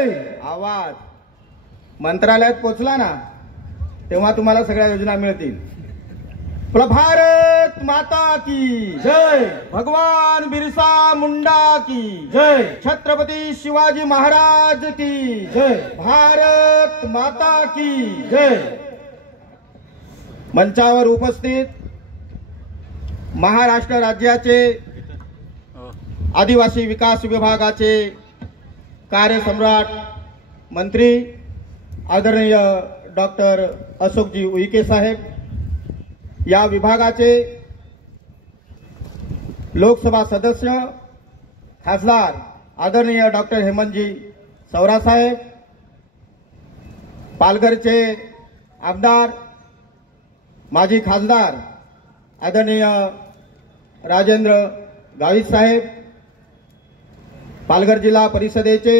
जय. आवाज मंत्रालयात पोचला ना तेव्हा तुम्हाला सगळ्या योजना मिळतील. भारत माता की जय. भगवान बिरसा मुंडा की जय. छत्रपती शिवाजी महाराज की जय. भारत माता की जय. मंचावर उपस्थित महाराष्ट्र राज्याचे आदिवासी विकास विभागाचे कार्यसम्राट मंत्री आदरणीय डॉक्टर अशोकजी उईके साहेब, या विभागाचे लोकसभा सदस्य खासदार आदरणीय डॉक्टर हेमंतजी सवरा साहेब, पालघरचे आमदार माजी खासदार आदरणीय राजेंद्र गावित साहेब, पालघर जिल्हा परिषदेचे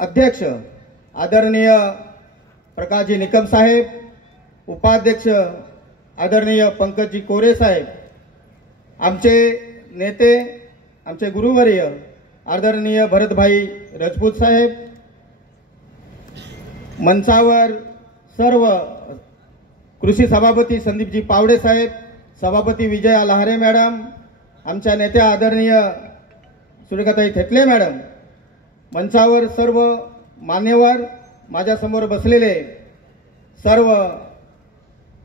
अध्यक्ष आदरणीय प्रकाशजी निकम साहेब, उपाध्यक्ष आदरणीय पंकजजी कोरे साहेब, आमचे नेते आमचे गुरुवर्य आदरणीय भरतभाई राजपूत साहेब, मंचावर सर्व कृषी सभापती संदीपजी पावडे साहेब, सभापती विजया लहारे मॅडम, आमच्या नेत्या आदरणीय सुरेखाताई थेटले मॅडम, मंचावर सर्व मान्यवर, माझ्यासमोर बसलेले सर्व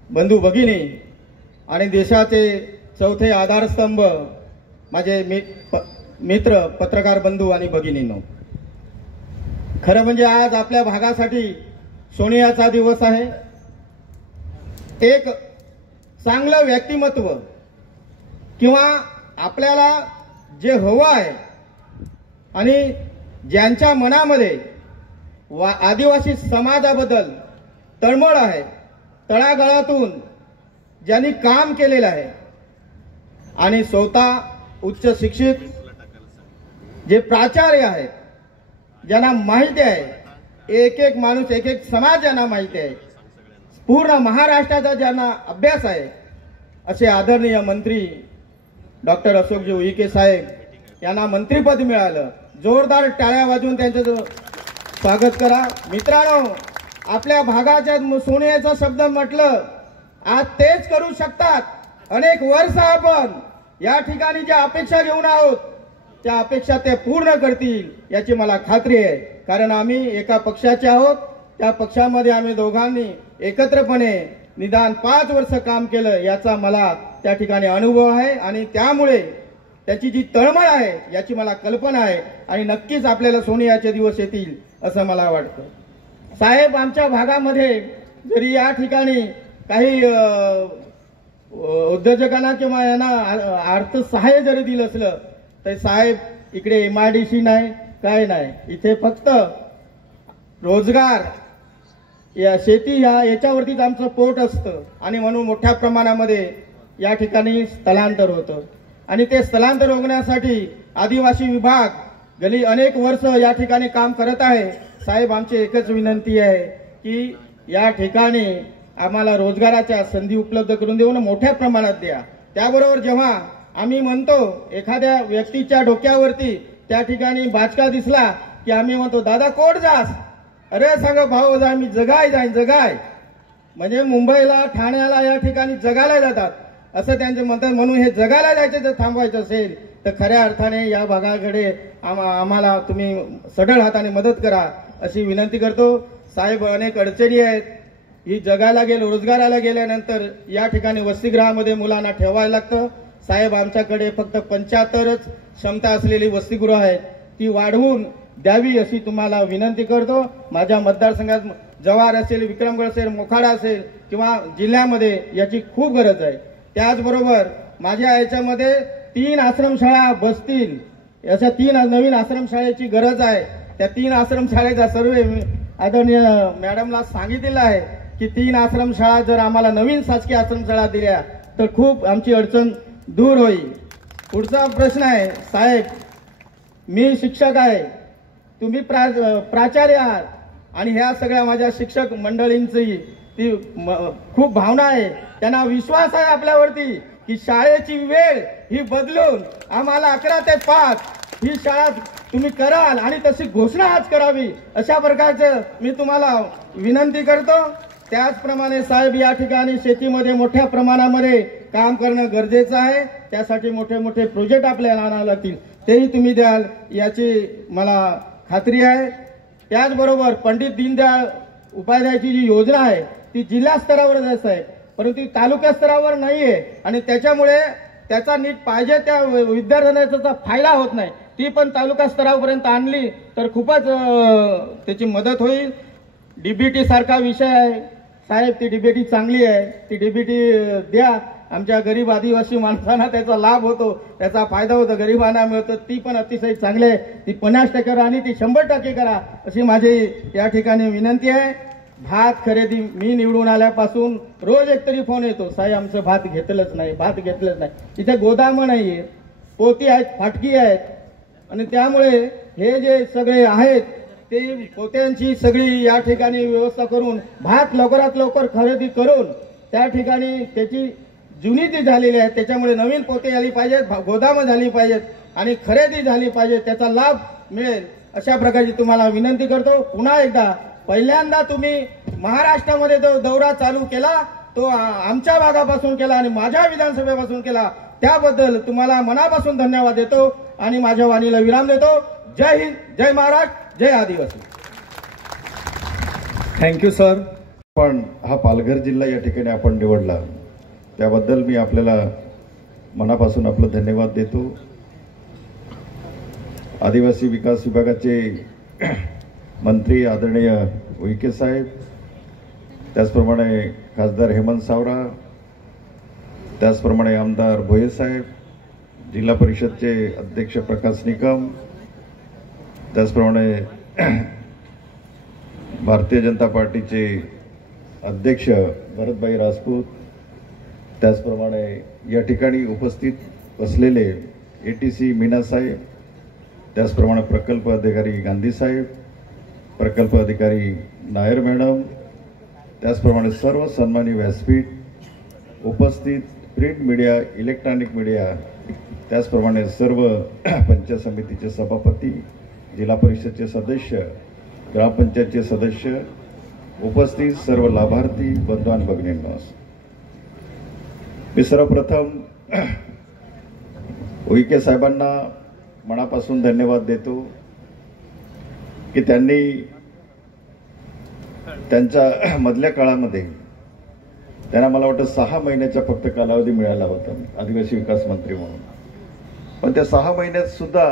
बंधू भगिनी आणि देशाचे चौथे आधारस्तंभ माझे मित्र पत्रकार बंधू आणि भगिनींनो, खरं म्हणजे आज आपल्या भागासाठी सोनियाचा दिवस आहे. एक चांगलं व्यक्तिमत्व किंवा आपल्याला जे हवं आहे आणि ज्यांच्या मनामध्ये आदिवासी समाजाबद्दल तळमळ आहे, तळागाळातून ज्यांनी काम केलेलं आहे आणि स्वतः उच्च शिक्षित जे प्राचार्य आहेत, ज्यांना माहिती आहे, एक एक माणूस एक एक समाज ज्यांना माहिती आहे, पूर्ण महाराष्ट्राचा ज्यांना अभ्यास आहे, असे आदरणीय मंत्री डॉक्टर अशोकजी उईके साहेब यांना मंत्रिपद मिळालं. जोरदार टाळ्या वाजवून त्यांचं स्वागत करा. मित्रांनो, आपल्या भागाच्या सोनियाचा शब्द म्हटलं, आज तेच करू शकतात. अनेक वर्ष आपण या ठिकाणी ज्या अपेक्षा घेऊन आहोत त्या अपेक्षा ते पूर्ण करतील याची मला खात्री आहे. कारण आम्ही एका पक्षाचे आहोत, त्या पक्षामध्ये आम्ही दोघांनी एकत्रपणे निदान 5 वर्ष काम केलं याचा मला त्या ठिकाणी अनुभव आहे आणि त्यामुळे त्याची जी तळमळ आहे याची मला कल्पना आहे आणि नक्कीच आपल्याला सोनियाचे दिवस येतील असं मला वाटतं. साहेब, आमच्या भागामध्ये जरी या ठिकाणी काही उद्योजकांना किंवा यांना अर्थ सहाय्य जरी दिलं असलं तर साहेब इकडे MIDC नाही, काय नाही, इथे फक्त रोजगार या शेती याच्यावरतीच आमचं पोट असतं आणि म्हणून मोठ्या प्रमाणामध्ये या ठिकाणी स्थलांतर होतं आणि ते स्थलांतर रोखण्यासाठी आदिवासी विभाग गेली अनेक वर्ष या ठिकाणी काम करत आहे. साहेब, आमची एकच विनंती आहे की या ठिकाणी आम्हाला रोजगाराच्या संधी उपलब्ध करून देऊन मोठ्या प्रमाणात द्या. त्याबरोबर जेव्हा आम्ही म्हणतो एखाद्या व्यक्तीच्या डोक्यावरती त्या ठिकाणी बाचका दिसला की आम्ही म्हणतो, दादा कोट जास, अरे सांगा भाऊ जा, मी जगाय जाईन, जगाय म्हणजे मुंबईला ठाण्याला या ठिकाणी जगायला जातात असं त्यांचे म्हणतात. म्हणून हे जगायला जायचं जर थांबवायचं असेल तर खऱ्या अर्थाने या भागाकडे आम्हाला तुम्ही सढळ हाताने मदत करा अशी विनंती करतो. साहेब, अनेक अडचणी आहेत. ही जगायला रोजगाराला गेल्यानंतर या ठिकाणी वसतिगृहामध्ये मुलांना ठेवायला लागतं. साहेब, आमच्याकडे फक्त 75च क्षमता असलेली वसतिगृह आहेत, ती वाढवून द्यावी अशी तुम्हाला विनंती करतो. माझ्या मतदारसंघात जव्हार असेल, विक्रमगड असेल, मोखाडा असेल किंवा जिल्ह्यामध्ये याची खूप गरज आहे. त्याचबरोबर माझ्या याच्यामध्ये 3 आश्रमशाळा बसतील, अशा 3 नवीन आश्रमशाळेची गरज आहे. त्या 3 आश्रमशाळेचा सर्वे आदरणीय मॅडमला सांगितलेलं आहे की 3 आश्रमशाळा जर आम्हाला नवीन शासकीय आश्रमशाळा दिल्या तर खूप आमची अडचण दूर होईल. पुढचा प्रश्न आहे, साहेब मी शिक्षक आहे, तुम्ही प्राचार्य आहात आणि ह्या सगळ्या माझ्या शिक्षक मंडळींची ती खूप भावना आहे, त्यांना विश्वास आहे आपल्यावरती की शाळेची वेळ ही बदलून आम्हाला 11 ते 5 ही शाळा तुम्ही कराल आणि तशी घोषणा आज करावी अशा प्रकारचं मी तुम्हाला विनंती करतो। त्याचप्रमाणे साहेब या ठिकाणी शेतीमध्ये मोठ्या प्रमाणामध्ये काम करणं गरजेचं आहे, त्यासाठी मोठे मोठे प्रोजेक्ट आपल्याला आणावे लागतील, तेही तुम्ही द्याल याची मला खात्री आहे। त्याचबरोबर पंडित दीनदयाळ उपाध्यायची जी योजना आहे ती जिल्हा स्तरावर जास्त आहे, परंतु तालुका स्तरावर नाहीये आणि त्याच्यामुळे त्याचा नीट पाहिजे त्या विद्यार्थ्यांना त्याचा फायदा होत नाही। ती पण तालुका स्तरापर्यंत आणली तर खूपच त्याची मदत होईल। डीबीटी सारखा विषय आहे साहेब, ती डीबीटी चांगली आहे, ती डीबीटी द्या, आमच्या गरीब आदिवासी माणसांना त्याचा लाभ होतो, त्याचा फायदा होतो, गरिबांना मिळतो, ती पण अतिशय चांगली आहे, ती 50% करा आणि ती 100% करा अशी माझी या ठिकाणी विनंती आहे। भात खरेदी मी निवडून आल्यापासून रोज एकतरी फोन येतो, साहेब आमचं भात घेतलंच नाही, भात घेतलंच नाही, इथे गोदाम नाहीये, पोती आहेत, फाटकी आहेत आणि त्यामुळे हे जे सगळे आहेत ते पोत्यांची सगळी या ठिकाणी व्यवस्था करून भात लवकरात लवकर खरेदी करून त्या ठिकाणी त्याची जुनी जी झालेली आहे त्याच्यामुळे नवीन पोते आली पाहिजेत, गोदामं झाली पाहिजेत आणि खरेदी झाली पाहिजे, त्याचा लाभ मिळेल अशा प्रकारची तुम्हाला विनंती करतो। पुन्हा एकदा पहिल्यांदा तुम्ही महाराष्ट्रामध्ये जो दौरा चालू केला तो आमच्या भागापासून केला आणि माझ्या विधानसभेपासून केला, त्याबद्दल तुम्हाला मनापासून धन्यवाद देतो आणि माझ्या वाणीला विराम देतो। जय हिंद, जय महाराष्ट्र, जय आदिवासी। Thank you sir. पण हा पालघर जिल्हा या ठिकाणी आपण निवडला त्याबद्दल मी आपल्याला मनापासून आपलं धन्यवाद देतो। आदिवासी विकास विभागाचे मंत्री आदरणीय उईके साहेब, त्याचप्रमाणे खासदार हेमंत सावरा, त्याचप्रमाणे आमदार भोये साहेब, जिल्हा परिषदचे अध्यक्ष प्रकाश निकम, त्याचप्रमाणे भारतीय जनता पार्टीचे अध्यक्ष भरतभाई राजपूत, त्याचप्रमाणे या ठिकाणी उपस्थित असलेले ATC मीना साहेब, त्याचप्रमाणे प्रकल्प अधिकारी गांधी साहेब, प्रकल्प अधिकारी नायर मॅडम, त्याचप्रमाणे सर्व सन्मानी व्यासपीठ उपस्थित प्रिंट मीडिया, इलेक्ट्रॉनिक मीडिया, त्याचप्रमाणे सर्व पंचायत समितीचे सभापती, जिल्हा परिषदचे सदस्य, ग्रामपंचायतचे सदस्य, उपस्थित सर्व लाभार्थी बंधू आणि भगिनींनो, मी सर्वप्रथम उईके साहेबांना मनापासून धन्यवाद देतो की त्यांनी त्यांच्या मधल्या काळामध्ये त्यांना मला वाटतं 6 महिन्याचा फक्त कालावधी मिळाला होता आदिवासी विकास मंत्री म्हणून, पण त्या 6 महिन्यात सुद्धा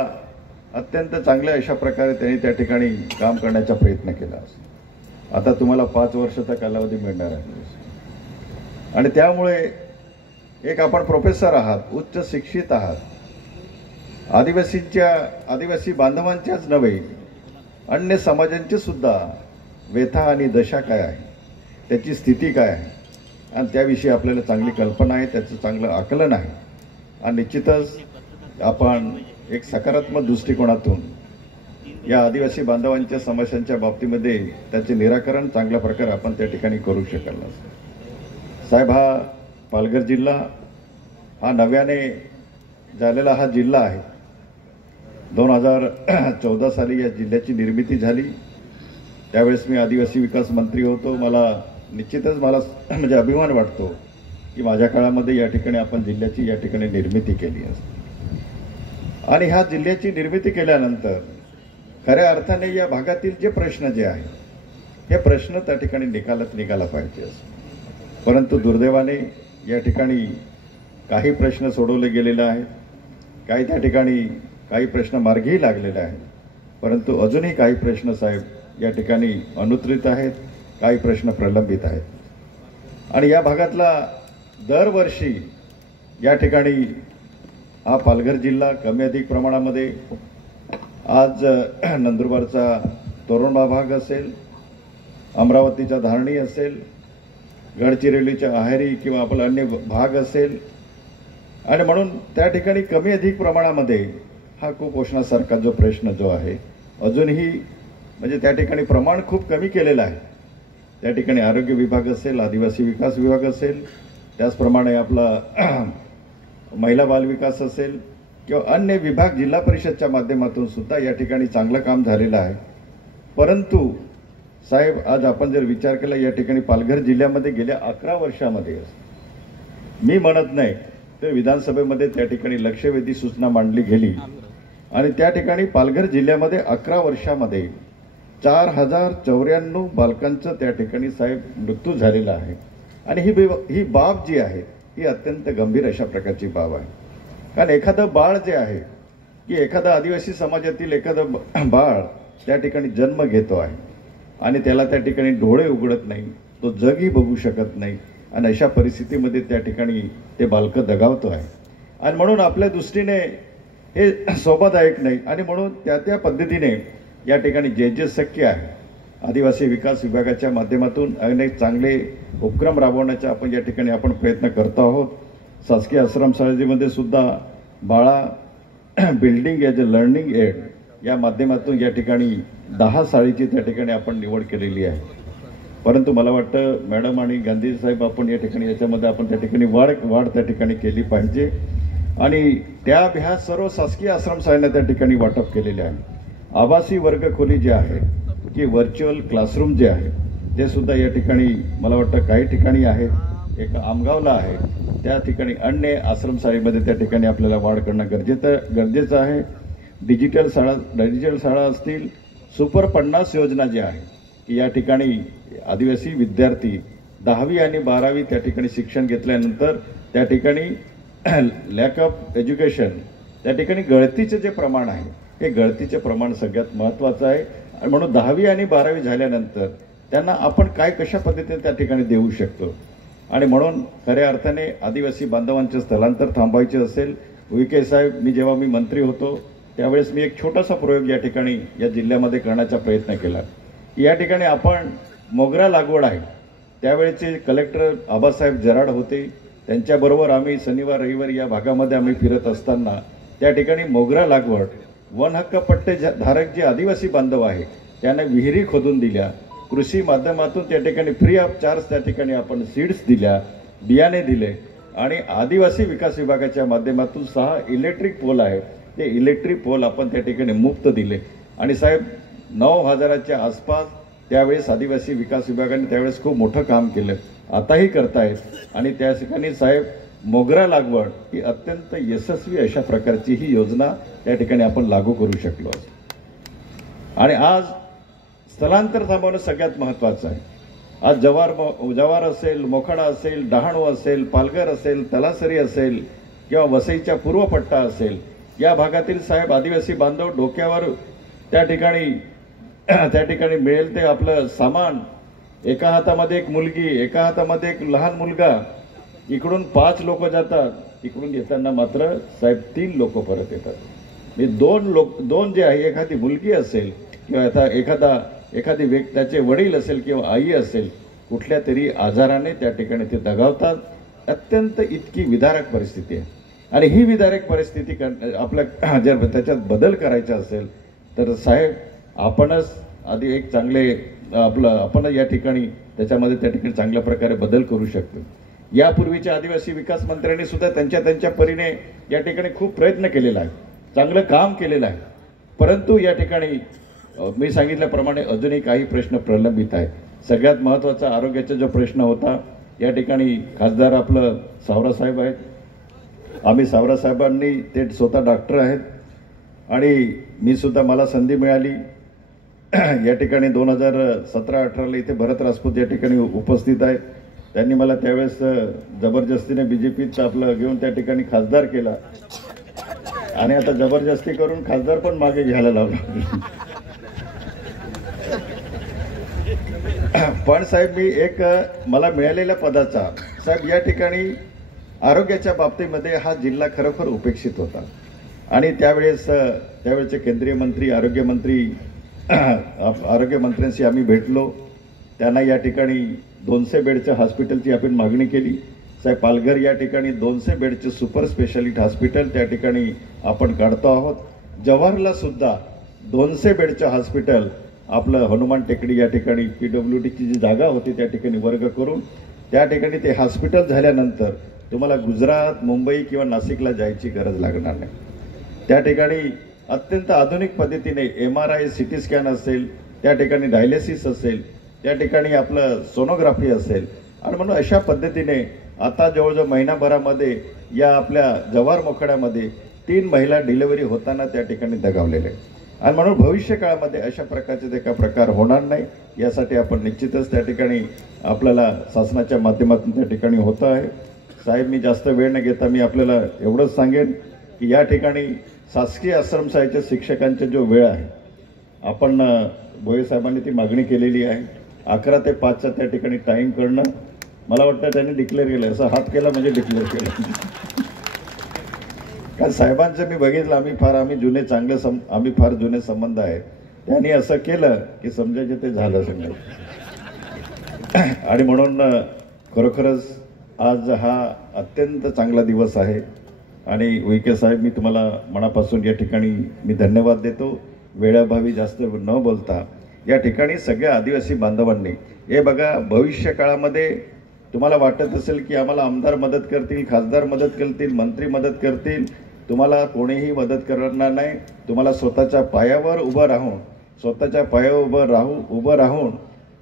अत्यंत चांगल्या अशा प्रकारे त्यांनी त्या ठिकाणी काम करण्याचा प्रयत्न केला। आता तुम्हाला 5 वर्षाचा कालावधी मिळणार आहे आणि त्यामुळे एक आपण प्रोफेसर आहात, उच्च शिक्षित आहात, आदिवासी बांधवांच्याच नव्हे अन्य समाजांची सुद्धा व्यथा आणि दशा काय आहे, त्याची स्थिती काय आहे आणि त्याविषयी आपल्याला चांगली कल्पना आहे, त्याचं चांगलं आकलन आहे आणि निश्चितच आपण एक सकारात्मक दृष्टिकोनातून या आदिवासी बांधवांच्या समस्यांच्या बाबतीमध्ये त्याचे निराकरण चांगल्या प्रकारे आपण त्या ठिकाणी करू शकाल। साहेब, हा पालघर जिल्हा हा नव्याने झालेला हा जिल्हा आहे। 2014 साली या जिल्ह्याची निर्मिती झाली, त्यावेळेस मी आदिवासी विकास मंत्री होतो। मला निश्चितच म्हणजे अभिमान वाटतो की माझ्या काळामध्ये या ठिकाणी आपण जिल्ह्याची या ठिकाणी निर्मिती केली असते आणि ह्या जिल्ह्याची निर्मिती केल्यानंतर खऱ्या अर्थाने या भागातील जे प्रश्न जे आहेत हे प्रश्न त्या ठिकाणी निकाला पाहिजे असं, परंतु दुर्दैवाने या ठिकाणी काही प्रश्न सोडवले गेलेले आहेत, काही त्या ठिकाणी काही प्रश्न मार्गीही लागलेले आहेत, परंतु अजूनही काही प्रश्न साहेब या ठिकाणी अनुत्तरित आहेत, काही प्रश्न प्रलंबित आहेत आणि या भागातला दरवर्षी या ठिकाणी हा पालघर जिल्हा कमी अधिक प्रमाणामध्ये आज नंदुरबारचा तोरणबा भाग असेल, अमरावतीचा धारणी असेल, गडचिरोलीच्या आहेरी किंवा आपला अन्य भाग असेल आणि म्हणून त्या ठिकाणी कमी अधिक प्रमाणामध्ये हा कुपोषणासारखा जो प्रश्न जो आहे अजूनही म्हणजे त्या ठिकाणी प्रमाण खूप कमी केलेलं आहे। त्या ठिकाणी आरोग्य विभाग असेल, आदिवासी विकास विभाग असेल, त्याचप्रमाणे आपला महिला बाल विकास असेल किंवा अन्य विभाग जिल्हा परिषदच्या माध्यमातून सुद्धा या ठिकाणी चांगलं काम झालेलं आहे. परंतु साहेब, आज आपण जर विचार केला, या ठिकाणी पालघर जिल्ह्यामध्ये गेल्या 11 वर्षामध्ये, मी म्हणत नाही तर विधानसभेमध्ये त्या ठिकाणी लक्षवेधी सूचना मांडली गेली आणि त्या ठिकाणी पालघर जिल्ह्यामध्ये 11 वर्षामध्ये 4094 बालकांचं त्या ठिकाणी साहेब मृत्यू झालेला आहे. आणि ही बाब जी आहे ही अत्यंत गंभीर अशा प्रकारची बाब आहे. कारण एखादं बाळ जे आहे की एखादा आदिवासी समाजातील एखादं बाळ त्या ठिकाणी जन्म घेतो आहे आणि त्याला त्या ठिकाणी डोळे उघडत नाही, तो जगही बघू शकत नाही आणि अशा परिस्थितीमध्ये त्या ठिकाणी ते बालकं दगावतो आहे. आणि म्हणून आपल्या दृष्टीने हे शोभादायक नाही. आणि म्हणून त्या पद्धतीने या ठिकाणी जे शक्य आहे आदिवासी विकास विभागाच्या माध्यमातून अनेक चांगले उपक्रम राबवण्याचा आपण या ठिकाणी प्रयत्न करतो आहोत. शासकीय आश्रमशाळेमध्ये सुद्धा बाळा building as a learning aid या माध्यमातून या ठिकाणी 10 शाळेची त्या ठिकाणी आपण निवड केलेली आहे. परंतु मला वाटतं मॅडम आणि गांधी साहेब आपण या ठिकाणी याच्यामध्ये आपण त्या ठिकाणी वाढ त्या ठिकाणी केली पाहिजे. आणि ह्या सर्व शासकीय आश्रमशाळांना त्या ठिकाणी वाटप केलेले आहे. आभासी वर्ग खोली जे आहे की व्हर्च्युअल क्लासरूम जे आहे ते सुद्धा या ठिकाणी मला वाटतं काही ठिकाणी आहेत. एक आमगावला आहे, त्या ठिकाणी अन्य आश्रमशाळेमध्ये त्या ठिकाणी आपल्याला वाढ करणं गरजेचं आहे. डिजिटल शाळा असतील, सुपर 50 योजना जी आहे की या ठिकाणी आदिवासी विद्यार्थी 10वी आणि 12वी त्या ठिकाणी शिक्षण घेतल्यानंतर त्या ठिकाणी लॅक ऑफ एज्युकेशन, त्या ठिकाणी गळतीचे जे प्रमाण आहे हे गळतीचे प्रमाण सगळ्यात महत्त्वाचं आहे. आणि म्हणून 10वी आणि 12वी झाल्यानंतर त्यांना आपण कशा पद्धतीने त्या ठिकाणी देऊ शकतो. आणि म्हणून खऱ्या अर्थाने आदिवासी बांधवांचे स्थलांतर थांबवायचे असेल, विखे साहेब, जेव्हा मी मंत्री होतो त्यावेळेस मी एक छोटासा प्रयोग या ठिकाणी या जिल्ह्यामध्ये करण्याचा प्रयत्न केला. या ठिकाणी आपण मोगरा लागवड आहे, त्यावेळेचे कलेक्टर आबासाहेब जराड होते, त्यांच्याबरोबर आम्ही शनिवार रविवार या भागामध्ये आम्ही फिरत असताना त्या ठिकाणी मोगरा लागवड वन हक्क पट्टे धारक जे आदिवासी बांधव आहे त्यांना विहिरी खोदून दिल्या, कृषी माध्यमातून त्या ठिकाणी फ्री ऑफ चार्ज त्या ठिकाणी आपण सीड्स दिल्या, बियाणे दिले आणि आदिवासी विकास विभागाच्या माध्यमातून 6 इलेक्ट्रिक पोल आहे ते इलेक्ट्रिक पोल आपण त्या ठिकाणी मुक्त दिले. आणि साहेब 9,000च्या आसपास त्यावेळेस आदिवासी विकास विभागाने त्यावेळेस खूप मोठं काम केलं, आताही करतायत. आणि त्या ठिकाणी साहेब मोगरा लागवड ही अत्यंत यशस्वी अशा प्रकारची ही योजना त्या ठिकाणी आपण लागू करू शकलो. आणि आज स्थलांतर थांबवणं सगळ्यात महत्त्वाचं आहे. आज जव्हार असेल, मोखाडा असेल, डहाणू असेल, पालघर असेल, तलासरी असेल किंवा वसईच्या पूर्व पट्टा असेल, या भागातील साहेब आदिवासी बांधव डोक्यावर त्या ठिकाणी मिळेल ते आपलं सामान, एका हातामध्ये एक मुलगी, एका हातामध्ये एक लहान मुलगा, इकडून 5 लोक जातात, इकडून येताना मात्र साहेब 3 लोक परत येतात. हे 2 जे आहे, एखादी मुलगी असेल किंवा एखादी व्यक्ती त्याचे वडील असेल किंवा आई असेल, कुठल्या तरी आजाराने त्या ठिकाणी ते दगावतात. अत्यंत इतकी विदारक परिस्थिती आहे. आणि ही विदारक परिस्थिती आपल्या जर त्याच्यात बदल करायचा असेल तर साहेब आपणच आधी एक चांगले आपण या ठिकाणी त्याच्यामध्ये त्या ठिकाणी चांगल्या प्रकारे बदल करू शकतो. यापूर्वीच्या आदिवासी विकास मंत्र्यांनी सुद्धा त्यांच्या परीने या ठिकाणी खूप प्रयत्न केलेला आहे, चांगलं काम केलेलं आहे. परंतु या ठिकाणी मी सांगितल्याप्रमाणे अजूनही काही प्रश्न प्रलंबित आहेत. सगळ्यात महत्त्वाचा आरोग्याचा जो प्रश्न होता, या ठिकाणी खासदार आपलं सावरासाहेब आहेत. आम्ही सावरासाहेबांनी ते स्वतः डॉक्टर आहेत आणि मी सुद्धा मला संधी मिळाली या ठिकाणी 2017-18ला इथे भरत राजपूत या ठिकाणी उपस्थित आहेत. त्यांनी मला त्यावेळेस जबरदस्तीने बीजेपीचं आपलं घेऊन त्या ठिकाणी खासदार केला आणि आता जबरदस्ती करून खासदार पण मागे घ्यायला लावला. पण साहेब मला मिळालेल्या पदाचा साहेब या ठिकाणी आरोग्याच्या बाबतीमध्ये हा जिल्हा खरोखर उपेक्षित होता. आणि त्यावेळेचे केंद्रीय मंत्री आरोग्यमंत्र्यांशी आम्ही भेटलो. त्यांना या ठिकाणी 200 बेडच्या हॉस्पिटलची आपण मागणी केली. साहेब पालघर या ठिकाणी 200 बेडचे सुपर स्पेशालिटी हॉस्पिटल त्या ठिकाणी आपण काढतो आहोत. जव्हारला सुद्धा 200 बेडचं हॉस्पिटल आपलं हनुमान टेकडी या ठिकाणी PWDची जी जागा होती त्या ठिकाणी वर्ग करून त्या ठिकाणी ते हॉस्पिटल झाल्यानंतर तुम्हाला गुजरात, मुंबई किंवा नाशिकला जायची गरज लागणार नाही. त्या ठिकाणी अत्यंत आधुनिक पद्धतीने MRI CT स्कॅन असेल, त्या ठिकाणी डायलिसिस असेल, त्या ठिकाणी आपलं सोनोग्राफी असेल आणि म्हणून अशा पद्धतीने आता जवळजवळ महिनाभरामध्ये या आपल्या जव्हार मोखाड्यामध्ये 3 महिला डिलिव्हरी होताना त्या ठिकाणी दगावलेले आणि म्हणून भविष्य काळामध्ये अशा प्रकारचे काही प्रकार होणार नाही यासाठी आपण निश्चितच त्या ठिकाणी आपल्याला शासनाच्या माध्यमातून त्या ठिकाणी होतं आहे. साहेब, मी जास्त वेळ न घेता मी आपल्याला एवढंच सांगेन की या ठिकाणी शासकीय आश्रमशाळेच्या शिक्षकांचा जो वेळ आहे, आपण भोये साहेबांनी ती मागणी केलेली आहे 11 ते 5चा त्या ठिकाणी टाईम करणं. मला वाटतं त्यांनी डिक्लेअर केलं, असं हात केला म्हणजे डिक्लेअर केलं. कारण साहेबांचं मी बघितलं, आम्ही जुने चांगले आम्ही फार जुने संबंध आहेत. त्यांनी असं केलं की समजायचे ते झालं सगळं. आणि म्हणून खरोखरच आज हा अत्यंत चांगला दिवस आहे आणि उईके साहेब, मी तुम्हाला मनापासून या ठिकाणी मी धन्यवाद देतो. वेळाभावी जास्त न बोलता या ठिकाणी सगळ्या आदिवासी बांधवांनी हे बघा, भविष्य काळामध्ये तुम्हाला वाटत असेल की आम्हाला आमदार मदत करतील, खासदार मदत करतील, मंत्री मदत करतील, तुम्हाला कोणीही मदत करणार नाही. तुम्हाला स्वतःच्या पायावर उभं राहून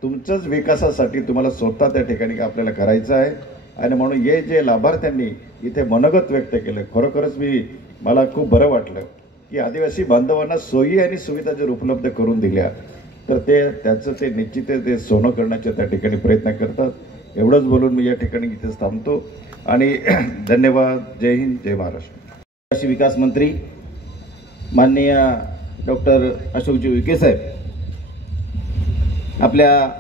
तुमच्याच विकासासाठी तुम्हाला स्वतः त्या ठिकाणी आपल्याला करायचं आहे. आणि म्हणून हे जे लाभार्थ्यांनी इथे मनोगत व्यक्त केलं, खरोखरच मला खूप बरं वाटलं की आदिवासी बांधवांना सोयी आणि सुविधा जर उपलब्ध करून दिल्या तर त्याचं ते निश्चितच ते सोनं करण्याचा त्या ठिकाणी प्रयत्न करतात. एवढंच बोलून मी या ठिकाणी इथेच थांबतो आणि धन्यवाद. जय हिंद, जय महाराष्ट्र. विकास मंत्री माननीय डॉक्टर अशोकजी उईके साहेब, आपल्या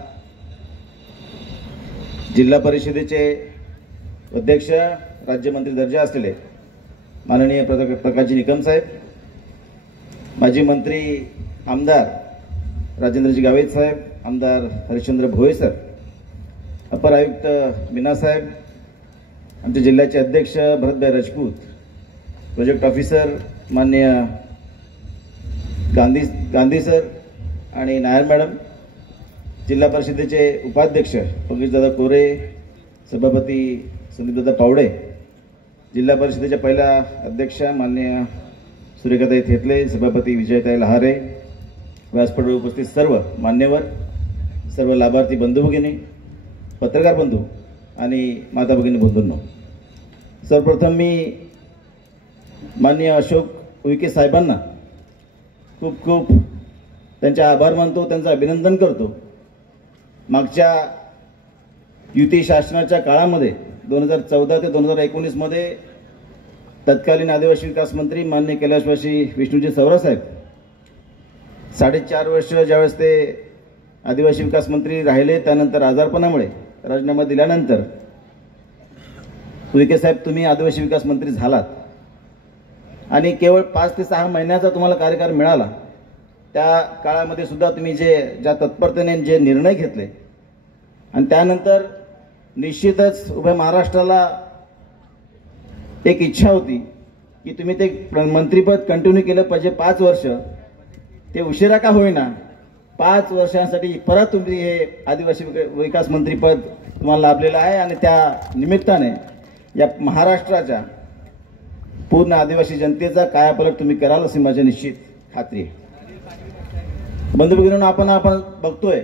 जिल्हा परिषदेचे अध्यक्ष, राज्यमंत्री दर्जा असलेले माननीय प्रकाशजी निकम साहेब, माजी मंत्री आमदार राजेंद्रजी गावित साहेब, आमदार हरिश्चंद्र भोये सर, अपर आयुक्त मीना साहेब, आमच्या जिल्ह्याचे अध्यक्ष भरतभाई राजपूत, प्रोजेक्ट ऑफिसर माननीय गांधी सर आणि नायर मॅडम, जिल्हा परिषदेचे उपाध्यक्ष पंकजदादा कोरे, सभापती संदीपदादा पावडे, जिल्हा परिषदेच्या पहिल्या अध्यक्षा माननीय सुरेखाताई थेतले, सभापती विजयताई लहारे, व्यासपीठावर उपस्थित सर्व मान्यवर, सर्व लाभार्थी बंधू भगिनी, पत्रकार बंधू आणि माता भगिनी बंधूंनो, सर्वप्रथम मी माननीय अशोक उईके साहेबांना खूप खूप त्यांचे आभार मानतो, त्यांचं अभिनंदन करतो. मागच्या युती शासनाच्या काळामध्ये 2014 ते 2019 मध्ये तत्कालीन आदिवासी विकास मंत्री माननीय कैलासवासी विष्णुजी सवरा साहेब 4.5 वर्ष ज्यावेळेस ते आदिवासी विकास मंत्री राहिले, त्यानंतर आजारपणामुळे राजीनामा दिल्यानंतर उईके साहेब तुम्ही आदिवासी विकास मंत्री झालात आणि केवळ 5 ते 6 महिन्याचा तुम्हाला कार्यकाळ मिळाला. त्या काळामध्ये सुद्धा तुम्ही ज्या तत्परतेने जे निर्णय घेतले आणि त्यानंतर निश्चितच उभ्या महाराष्ट्राला एक इच्छा होती की तुम्ही ते मंत्रीपद कंटिन्यू केलं पाहिजे 5 वर्ष. ते उशिरा का होईना 5 वर्षांसाठी परत तुम्ही हे आदिवासी विकास मंत्रीपद तुम्हाला लाभलेलं आहे आणि त्या निमित्ताने या महाराष्ट्राच्या पूर्ण आदिवासी जनतेचा कायापालट तुम्ही कराल अशी माझी निश्चित खात्री आहे. बंधू भगिनींनो, आपण बघतोय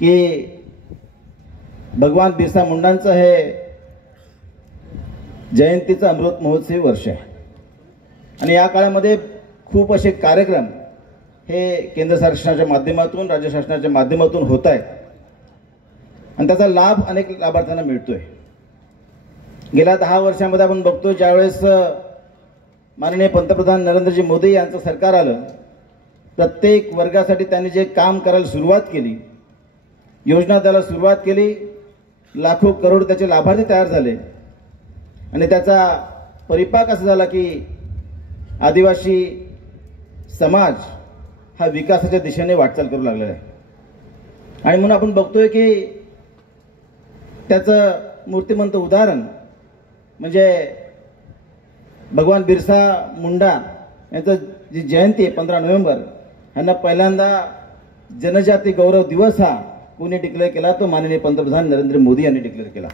की भगवान बिरसा मुंडांचं हे जयंतीचं अमृत महोत्सवी वर्ष आहे आणि या काळामध्ये खूप असे कार्यक्रम हे केंद्र शासनाच्या माध्यमातून, राज्य शासनाच्या माध्यमातून होत आहेत आणि त्याचा लाभ अनेक लाभार्थ्यांना मिळतोय. गेल्या 10 वर्षांमध्ये आपण बघतो, ज्यावेळेस माननीय पंतप्रधान नरेंद्रजी मोदी यांचं सरकार आलं, प्रत्येक वर्गासाठी त्यांनी जे काम करायला सुरुवात केली, योजना द्यायला सुरुवात केली, लाखो करोड त्याचे लाभार्थी तयार झाले आणि त्याचा परिपाक असा झाला की आदिवासी समाज हा विकासाच्या दिशेने वाटचाल करू लागलेला आहे. आणि म्हणून आपण बघतोय की त्याचं मूर्तिमंत उदाहरण म्हणजे भगवान बिरसा मुंडा यांचं जी जयंती आहे 15 नोव्हेंबर, यांना पहिल्यांदा जनजाती गौरव दिवस हा कोणी डिक्लेअर केला? तो माननीय पंतप्रधान नरेंद्र मोदी यांनी डिक्लेअर केला.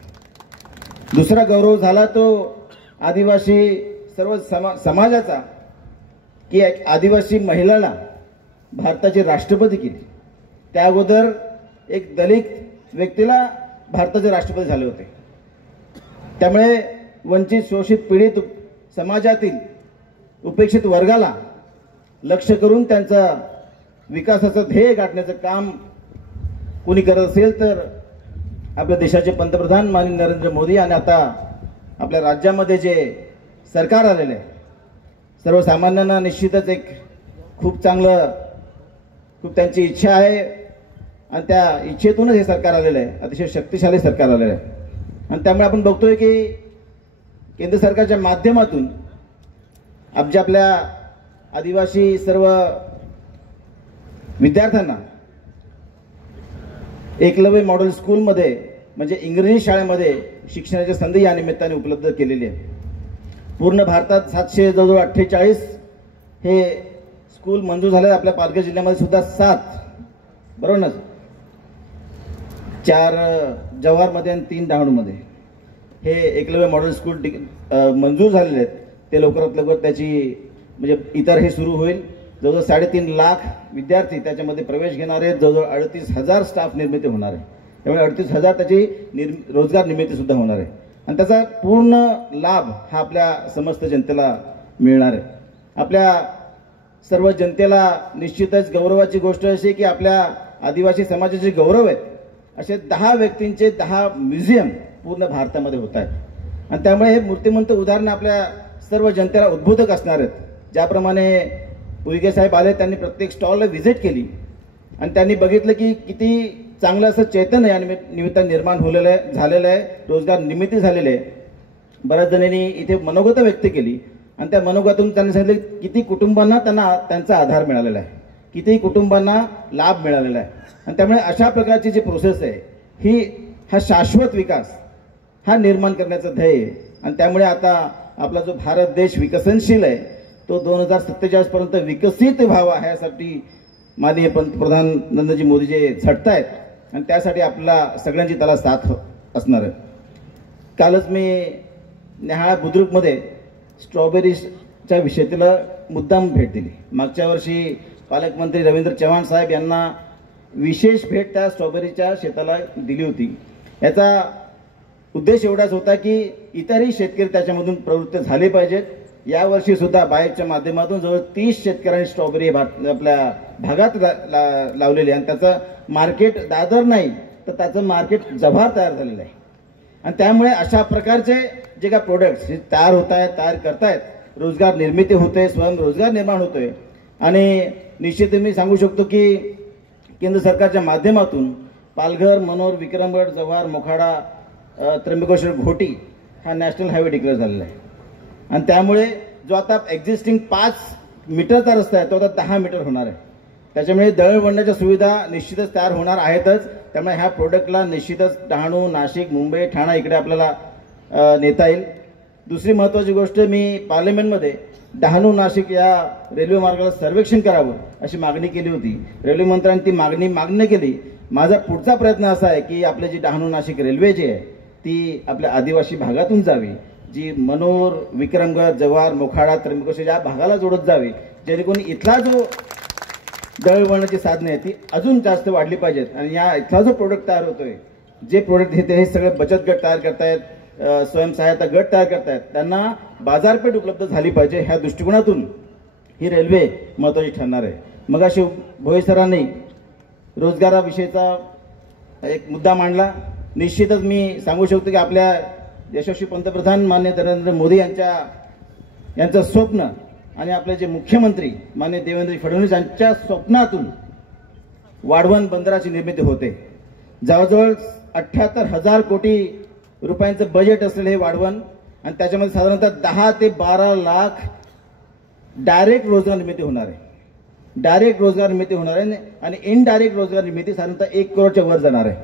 दुसरा गौरव झाला तो आदिवासी सर्व समाजाचा की एक आदिवासी महिलाला भारताचे राष्ट्रपती केले. त्या अगोदर एक दलित व्यक्तीला भारताचे राष्ट्रपती झाले होते. त्यामुळे वंचित शोषित पीडित समाजातील उपेक्षित वर्गाला लक्ष करून त्यांचा विकासाचं ध्येय गाठण्याचं काम कोणी करत असेल तर आपल्या देशाचे पंतप्रधान माननीय नरेंद्र मोदी आणि आता आपल्या राज्यामध्ये जे सरकार आलेलं आहे, सर्वसामान्यांना निश्चितच एक खूप त्यांची इच्छा आहे आणि त्या इच्छेतूनच हे सरकार आलेलं आहे. अतिशय शक्तिशाली सरकार आलेलं आहे. आणि त्यामुळे आपण बघतोय की केंद्र सरकारच्या माध्यमातून आपल्या आदिवासी सर्व विद्यार्थ्यांना एकलव्य मॉडेल स्कूलमध्ये म्हणजे इंग्रजी शाळेमध्ये शिक्षणाची संधी या निमित्ताने उपलब्ध केलेली आहे. पूर्ण भारतात 748 हे स्कूल मंजूर झाले. आपल्या पालघर जिल्ह्यामध्ये सुद्धा 7, बरोबर ना, 4 जव्हारमध्ये आणि 3 डहाणूमध्ये हे एकलव्य मॉडेल स्कूल मंजूर झालेले आहेत. ते लवकरात लवकर त्याची म्हणजे इतर हे सुरू होईल. जवळजवळ 3.5 लाख विद्यार्थी त्याच्यामध्ये प्रवेश घेणार आहेत. जवळजवळ 38,000 स्टाफ निर्मिती होणार आहे. त्यामुळे 38,000 त्याची रोजगार निर्मिती सुद्धा होणार आहे आणि त्याचा पूर्ण लाभ हा आपल्या समस्त जनतेला मिळणार आहे. आपल्या सर्व जनतेला निश्चितच गौरवाची गोष्ट अशी की आपल्या आदिवासी समाजाचे गौरव आहेत असे 10 व्यक्तींचे 10 म्युझियम पूर्ण भारतामध्ये होत आहेत आणि त्यामुळे हे मूर्तिमंत उदाहरणं आपल्या सर्व जनतेला उद्बोधक असणार आहेत. ज्याप्रमाणे उईके साहेब आले, त्यांनी प्रत्येक स्टॉलला व्हिजिट केली आणि त्यांनी बघितलं की किती चांगलं असं चैतन्य या निमित्तानं निर्माण झालेलं आहे, रोजगार निर्मिती झालेली आहे. बऱ्याच जणांनी इथे मनोगत व्यक्त केली आणि त्या मनोगतातून त्यांनी सांगितलं किती कुटुंबांना त्यांचा आधार मिळालेला आहे, किती कुटुंबांना लाभ मिळालेला आहे. आणि त्यामुळे अशा प्रकारची जी प्रोसेस आहे हा शाश्वत विकास हा निर्माण करण्याचं ध्येय आहे. आणि त्यामुळे आता आपला जो भारत देश विकसनशील आहे तो 2047 पर्यंत विकसित व्हावा ह्यासाठी माननीय पंतप्रधान नरेंद्रजी मोदीजी झटतायत आणि त्यासाठी आपला सगळ्यांची त्याला साथ असणार आहे. कालच मी न्याहाळा बुद्रुकमध्ये स्ट्रॉबेरीच्या विषयाला मुद्दाम भेट दिली. मागच्या वर्षी पालकमंत्री रवींद्र चव्हाण साहेब यांना विशेष भेट त्या स्ट्रॉबेरीच्या शेताला दिली होती. याचा उद्देश एवढाच होता की इतरही शेतकरी त्याच्यामधून प्रवृत्त झाले पाहिजेत. यावर्षी सुद्धा बायटच्या माध्यमातून जवळ 30 शेतकऱ्यांनी स्ट्रॉबेरी आपल्या भागात लावलेली आहे आणि त्याचं मार्केट दादर नाही तर त्याचं मार्केट जव्हार तयार झालेलं आहे. आणि त्यामुळे अशा प्रकारचे जे काही प्रोडक्ट्स हे तयार करतायत, रोजगार निर्मिती होते, स्वयंरोजगार निर्माण होतोय. आणि निश्चित मी सांगू शकतो की केंद्र सरकारच्या माध्यमातून पालघर, मनोर, विक्रमगड, जव्हार, मोखाडा, त्र्यंबकेश्वर, घोटी हा नॅशनल हायवे डिक्लेअर झालेला आहे. आणि त्यामुळे जो आता एक्झिस्टिंग 5 मीटरचा रस्ता आहे तो आता 10 मीटर होणार आहे. त्याच्यामुळे दळणवळणाच्या सुविधा निश्चितच तयार होणार आहेतच. त्यामुळे ह्या प्रोडक्टला निश्चितच डहाणू, नाशिक, मुंबई, ठाणा इकडे आपल्याला नेता येईल. दुसरी महत्त्वाची गोष्ट, मी पार्लमेंटमध्ये डहाणू नाशिक या रेल्वे मार्गाला सर्वेक्षण करावं अशी मागणी केली होती. रेल्वे मंत्र्यांनी ती मागणी मान्य केली. माझा पुढचा प्रयत्न असा आहे की आपली जी डहाणू नाशिक रेल्वे जी आहे ती आपल्या आदिवासी भागातून जावी, जी मनोर, विक्रमगड, जव्हार, मोखाडा, त्र्यंबकेश्वर या भागाला जोडत जावी, जेणेकरून इथला जो दळणवळणाची साधने आहेत ती अजून जास्त वाढली पाहिजेत. आणि या इथला जो प्रोडक्ट तयार होतोय, जे प्रोडक्ट हे सगळे बचत गट तयार करतायत, स्वयंसहायता गट तयार करतायत, त्यांना बाजारपेठ उपलब्ध झाली पाहिजे. ह्या दृष्टिकोनातून ही रेल्वे महत्त्वाची ठरणार आहे. मग अशी भोये सरांनी रोजगाराविषयीचा एक मुद्दा मांडला. निश्चितच मी सांगू शकतो की आपल्या यशस्वी पंतप्रधान माननीय नरेंद्र मोदी यांचं स्वप्न आणि आपले जे मुख्यमंत्री माननीय देवेंद्र फडणवीस यांच्या स्वप्नातून वाढवण बंदराची निर्मिती होते. जवळजवळ 78,000 कोटी रुपयांचं बजेट असलेलं हे वाढवण आणि त्याच्यामध्ये साधारणतः 10 ते 12 लाख डायरेक्ट रोजगार निर्मिती होणार आहे. डायरेक्ट रोजगार निर्मिती होणार आहे आणि इनडायरेक्ट रोजगार निर्मिती साधारणतः 1 करोडच्या वर जाणार आहे.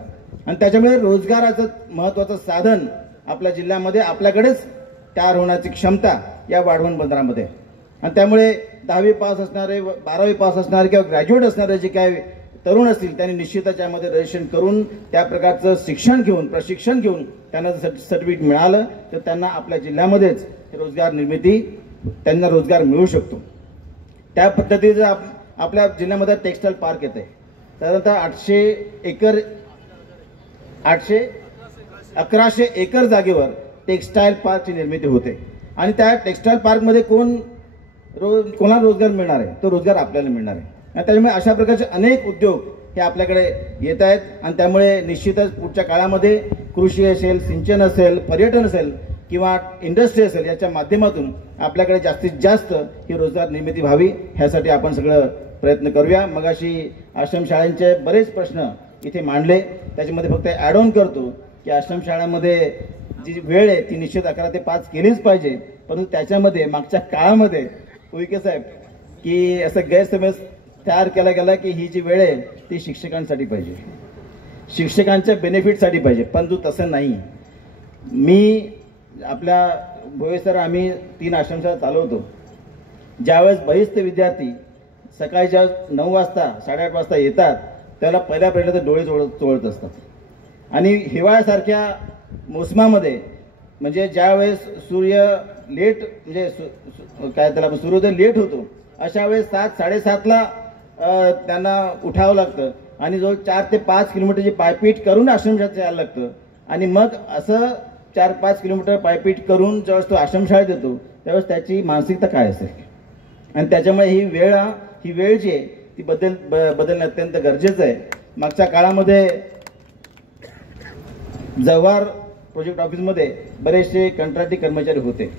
आणि त्याच्यामुळे रोजगाराचं महत्त्वाचं साधन आपल्या जिल्ह्यामध्ये आपल्याकडेच तयार होण्याची क्षमता या वाढवण बंदरामध्ये. आणि त्यामुळे 10वी पास असणारे, 12वी पास असणारे किंवा ग्रॅज्युएट असणारे जे काही तरुण असतील त्यांनी निश्चितच यामध्ये रजिस्ट्रेशन करून त्या प्रकारचं शिक्षण घेऊन, प्रशिक्षण घेऊन त्यांना जर सर्टिफिकेट मिळालं तर त्यांना आपल्या जिल्ह्यामध्येच रोजगार निर्मिती, त्यांना रोजगार मिळू शकतो. त्या पद्धतीचं आपल्या जिल्ह्यामध्ये टेक्स्टाईल पार्क येते. साधारणतः 1100 एकर जागेवर टेक्स्टाईल पार्कची निर्मिती होते आणि त्या टेक्स्टाईल पार्कमध्ये कोणाला रोजगार मिळणार आहे? तो रोजगार आपल्याला मिळणार आहे. आणि त्याच्यामुळे अशा प्रकारचे अनेक उद्योग हे आपल्याकडे येत आहेत आणि त्यामुळे निश्चितच पुढच्या काळामध्ये कृषी असेल, सिंचन असेल, पर्यटन असेल किंवा इंडस्ट्री असेल, याच्या माध्यमातून आपल्याकडे जास्तीत जास्त ही रोजगार निर्मिती व्हावी, ह्यासाठी आपण सगळं प्रयत्न करूया. मगाशी आश्रमशाळांचे बरेच प्रश्न इथे मांडले, त्याच्यामध्ये फक्त ॲड ऑन करतो की आश्रमशाळांमध्ये जी वेळ आहे ती निश्चित 11 ते 5 केलीच पाहिजे. परंतु त्याच्यामध्ये मागच्या काळामध्ये उईके साहेब की असं गैरसमज तयार केला गेला की ही जी वेळ आहे ती शिक्षकांसाठी पाहिजे, शिक्षकांच्या बेनिफिटसाठी पाहिजे, परंतु तसं नाही. मी आपल्या भोये सर आम्ही 3 आश्रमशाळा चालवतो. ज्यावेळेस बहिस्थ विद्यार्थी सकाळच्या 9 वाजता 8:30 वाजता येतात त्याला पहिल्या तर डोळे चोळत असतात आणि हिवाळ्यासारख्या मोसमामध्ये म्हणजे ज्यावेळेस सूर्य लेट म्हणजे काय त्याला सूर्योदय लेट होतो अशा वेळेस 7-7:30ला त्यांना उठावं लागतं आणि जो 4 ते 5 किलोमीटरची पायपीट करून आश्रमशाळेत यायला लागतं आणि मग असं 4-5 किलोमीटर पायपीट करून ज्यावेळेस तो आश्रमशाळेत येतो त्यावेळेस त्याची मानसिकता काय असेल. आणि त्याच्यामुळे ही वेळ जी आहे ती बदलणं अत्यंत गरजेचं आहे. मागच्या काळामध्ये जव्हार प्रोजेक्ट ऑफिसमध्ये बरेचसे कंत्राटी कर्मचारी होते,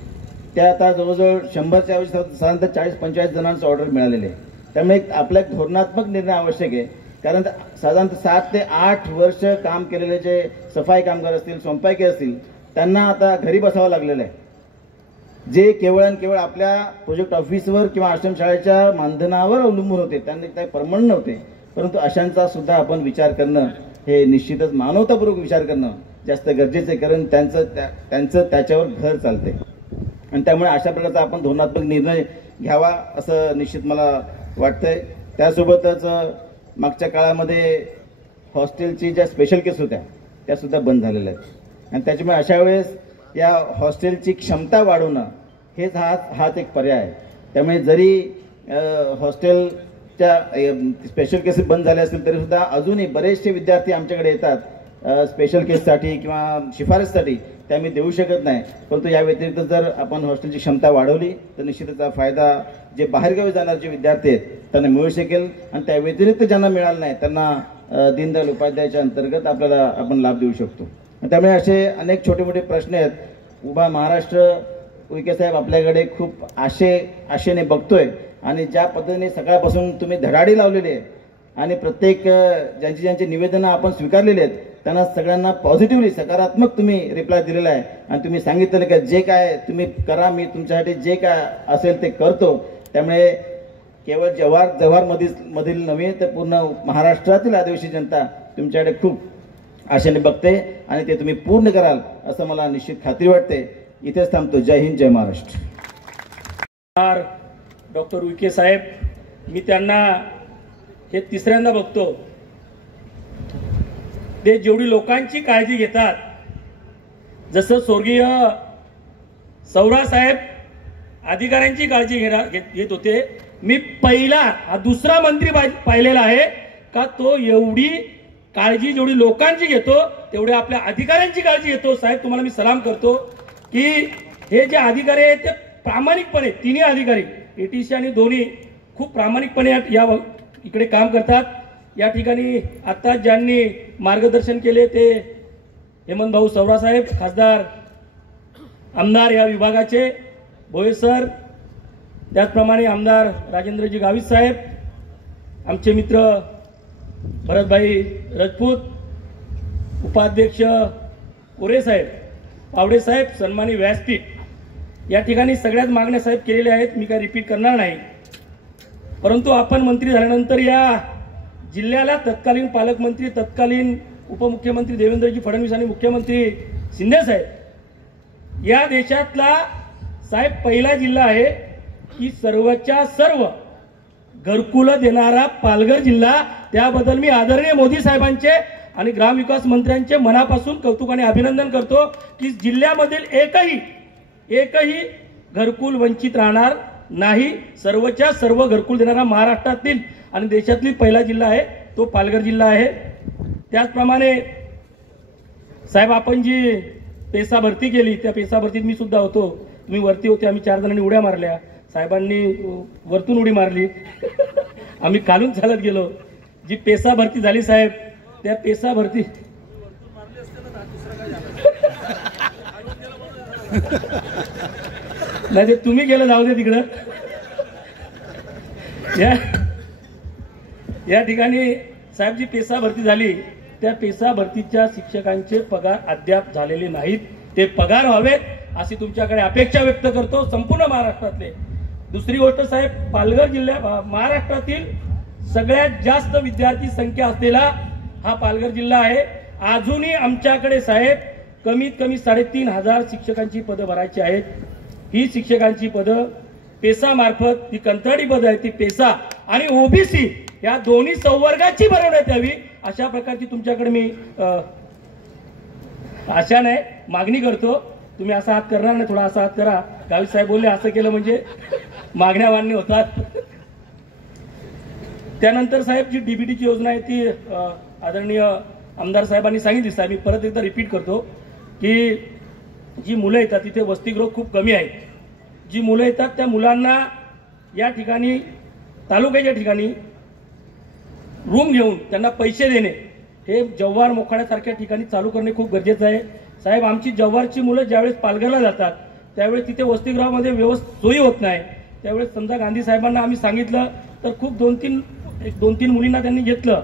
त्या आता जवळजवळ 100च्या ऐवजी साधारणतः 40-45 जणांचं ऑर्डर मिळालेले आहे. त्यामुळे आपला एक धोरणात्मक निर्णय आवश्यक आहे, कारण साधारणतः 7 ते 8 वर्ष काम केलेले जे सफाई कामगार असतील, स्वयंपाकी असतील, त्यांना आता घरी बसावं लागलेलं आहे, जे केवळ आणि केवळ आपल्या प्रोजेक्ट ऑफिसवर किंवा आश्रमशाळेच्या मानधनावर अवलंबून होते, त्यांना काही परमनंट नव्हते. परंतु अशांचा सुद्धा आपण विचार करणं हे निश्चितच मानवतापूर्वक विचार करणं जास्त गरजेचं आहे, कारण त्यांचं त्याच्यावर घर चालते आणि त्यामुळे अशा प्रकारचा आपण धोरणात्मक निर्णय घ्यावा असं निश्चित मला वाटतंय. त्यासोबतच मागच्या काळामध्ये हॉस्टेलची ज्या स्पेशल केस होत्या त्या सुद्धा बंद झालेल्या आहेत आणि त्याच्यामुळे अशा वेळेस या हॉस्टेलची क्षमता वाढवणं हेच हाच एक पर्याय आहे. त्यामुळे जरी हॉस्टेलच्या स्पेशल केसेस बंद झाल्या असतील तरी सुद्धा अजूनही बरेचसे विद्यार्थी आमच्याकडे येतात स्पेशल केससाठी किंवा शिफारससाठी, ते आम्ही देऊ शकत नाही. परंतु या व्यतिरिक्त जर आपण हॉस्टेलची क्षमता वाढवली तर निश्चितच त्याचा फायदा जे बाहेरगावी जाणारे जे विद्यार्थी आहेत त्यांना मिळू शकेल आणि त्या व्यतिरिक्त ज्यांना मिळालं नाही त्यांना दीनदयाल उपाध्यायच्या अंतर्गत आपण लाभ देऊ शकतो. त्यामुळे असे अनेक छोटे मोठे प्रश्न आहेत. उभा महाराष्ट्र उईके साहेब आपल्याकडे खूप आशेने बघतोय आणि ज्या पद्धतीने सकाळपासून तुम्ही धडाडी लावलेली आहे आणि प्रत्येक ज्यांची निवेदनं आपण स्वीकारलेली आहेत त्यांना सगळ्यांना पॉझिटिव्हली सकारात्मक तुम्ही रिप्लाय दिलेला आहे आणि तुम्ही सांगितलं की जे काय तुम्ही करा, मी तुमच्यासाठी जे काय असेल ते करतो. त्यामुळे केवळ जव्हारमधील नव्हे तर पूर्ण महाराष्ट्रातील आदिवासी जनता तुमच्याकडे खूप आशेने बघते आणि ते तुम्ही पूर्ण कराल असं मला निश्चित खात्री वाटते. इथेच थांबतो. जय हिंद, जय महाराष्ट्र. डॉक्टर उईके साहेब, मी त्यांना हे तिसऱ्यांदा बघतो. ते जेवढी लोकांची काळजी घेतात, जसं स्वर्गीय सौरा साहेब अधिकाऱ्यांची काळजी घेत होते, मी हा दुसरा मंत्री पाहिलेला आहे का तो एवढी काळजी जेवढी लोकांची घेतो तेवढे आपल्या अधिकाऱ्यांची काळजी घेतो. साहेब, तुम्हाला मी सलाम करतो की हे जे अधिकारी आहेत ते प्रामाणिकपणे, तिन्ही अधिकारी एटीसी आणि दोन्ही खूप प्रामाणिकपणे या इकडे काम करतात. या ठिकाणी आता ज्यांनी मार्गदर्शन केले ते हेमंत भाऊ सौरा साहेब, खासदार आमदार या विभागाचे भोये सर, त्याचप्रमाणे आमदार राजेंद्रजी गावित साहेब, आमचे मित्र भरतभाई राजपूत, उपाध्यक्ष कोरे साहेब, पावडे साहेब, सन्मानी व्यासपीठ, या ठिकाणी सगळ्याच मागण्या साहेब केलेल्या आहेत. मी काय रिपीट करणार नाही. परंतु आपण मंत्री झाल्यानंतर या जिल्ह्याला तत्कालीन पालकमंत्री, तत्कालीन उपमुख्यमंत्री देवेंद्रजी फडणवीस आणि मुख्यमंत्री शिंदे साहेब, या देशातला साहेब पहिला जिल्हा आहे की सर्वच्या सर्व घरकुलं देणारा पालघर जिल्हा. त्याबद्दल मी आदरणीय मोदी साहेबांचे आणि ग्रामविकास मंत्र्यांचे मनापासून कौतुक आणि अभिनंदन करतो की जिल्ह्यामधील एकही घरकुल वंचित राहणार नाही. सर्वच्या सर्व घरकुल देणारा महाराष्ट्रातील आणि देशातील पहिला जिल्हा आहे तो पालघर जिल्हा आहे. त्याचप्रमाणे साहेब आपण जी पेसा भरती केली त्या पेसा भरतीत मी सुद्धा होतो, तुम्ही वरती होते. आम्ही 4 जणांनी उड्या मारल्या, साहेबांनी वरतून उडी मारली आम्ही खालून चालत गेलो. जी पेसा भरती झाली साहेब त्या पेसा भरती नाही ते तुम्ही गेलं जाऊ दे तिकडं. या ठिकाणी साहेब जी पेसा भरती झाली त्या पेसा भरतीच्या शिक्षकांचे पगार अद्याप झालेले नाहीत. ते पगार व्हावेत अशी तुमच्याकडे अपेक्षा व्यक्त करतो संपूर्ण महाराष्ट्रातले. दुसरी गोष्ट साहेब, पालघर जिल्हा महाराष्ट्रातील सगळ्यात जास्त विद्यार्थी संख्या असलेला हा पालघर जिल्हा आहे. अजूनही आमच्याकडे साहेब कमीत कमी 3,500 शिक्षकांची पदं भरायची आहेत. ही शिक्षकांची पदं पेसा मार्फत, ती कंत्राटी पदं आहे ती पेसा आणि ओबीसी या दोन्ही संवर्गाची भरवण्यात यावी अशा प्रकारची तुमच्याकडे मी आशा नाही मागणी करतो. तुम्ही असा हात करणार नाही, थोडा असा हात करा. गावी साहेब बोलले असं केलं म्हणजे मागण्या मान्य होतात. त्यानंतर साहेब जी डीबीटीची योजना आहे ती आदरणीय आमदार साहेबांनी सांगितली. साहेब मी परत एकदा रिपीट करतो की जी मुलं येतात तिथे वसतिगृह खूप कमी आहेत. जी मुलं येतात त्या मुलांना या ठिकाणी तालुक्याच्या ठिकाणी रूम घेऊन त्यांना पैसे देणे हे जव्हार मोखाड्यासारख्या ठिकाणी चालू करणे खूप गरजेचं आहे. साहेब आमची जव्हारची मुलं ज्यावेळेस पालघरला जातात त्यावेळेस तिथे वसतिगृहामध्ये व्यवस्थित सोयी होत नाही. त्यावेळेस समजा गांधी साहेबांना आम्ही सांगितलं तर खूप 2-3 मुलींना त्यांनी घेतलं.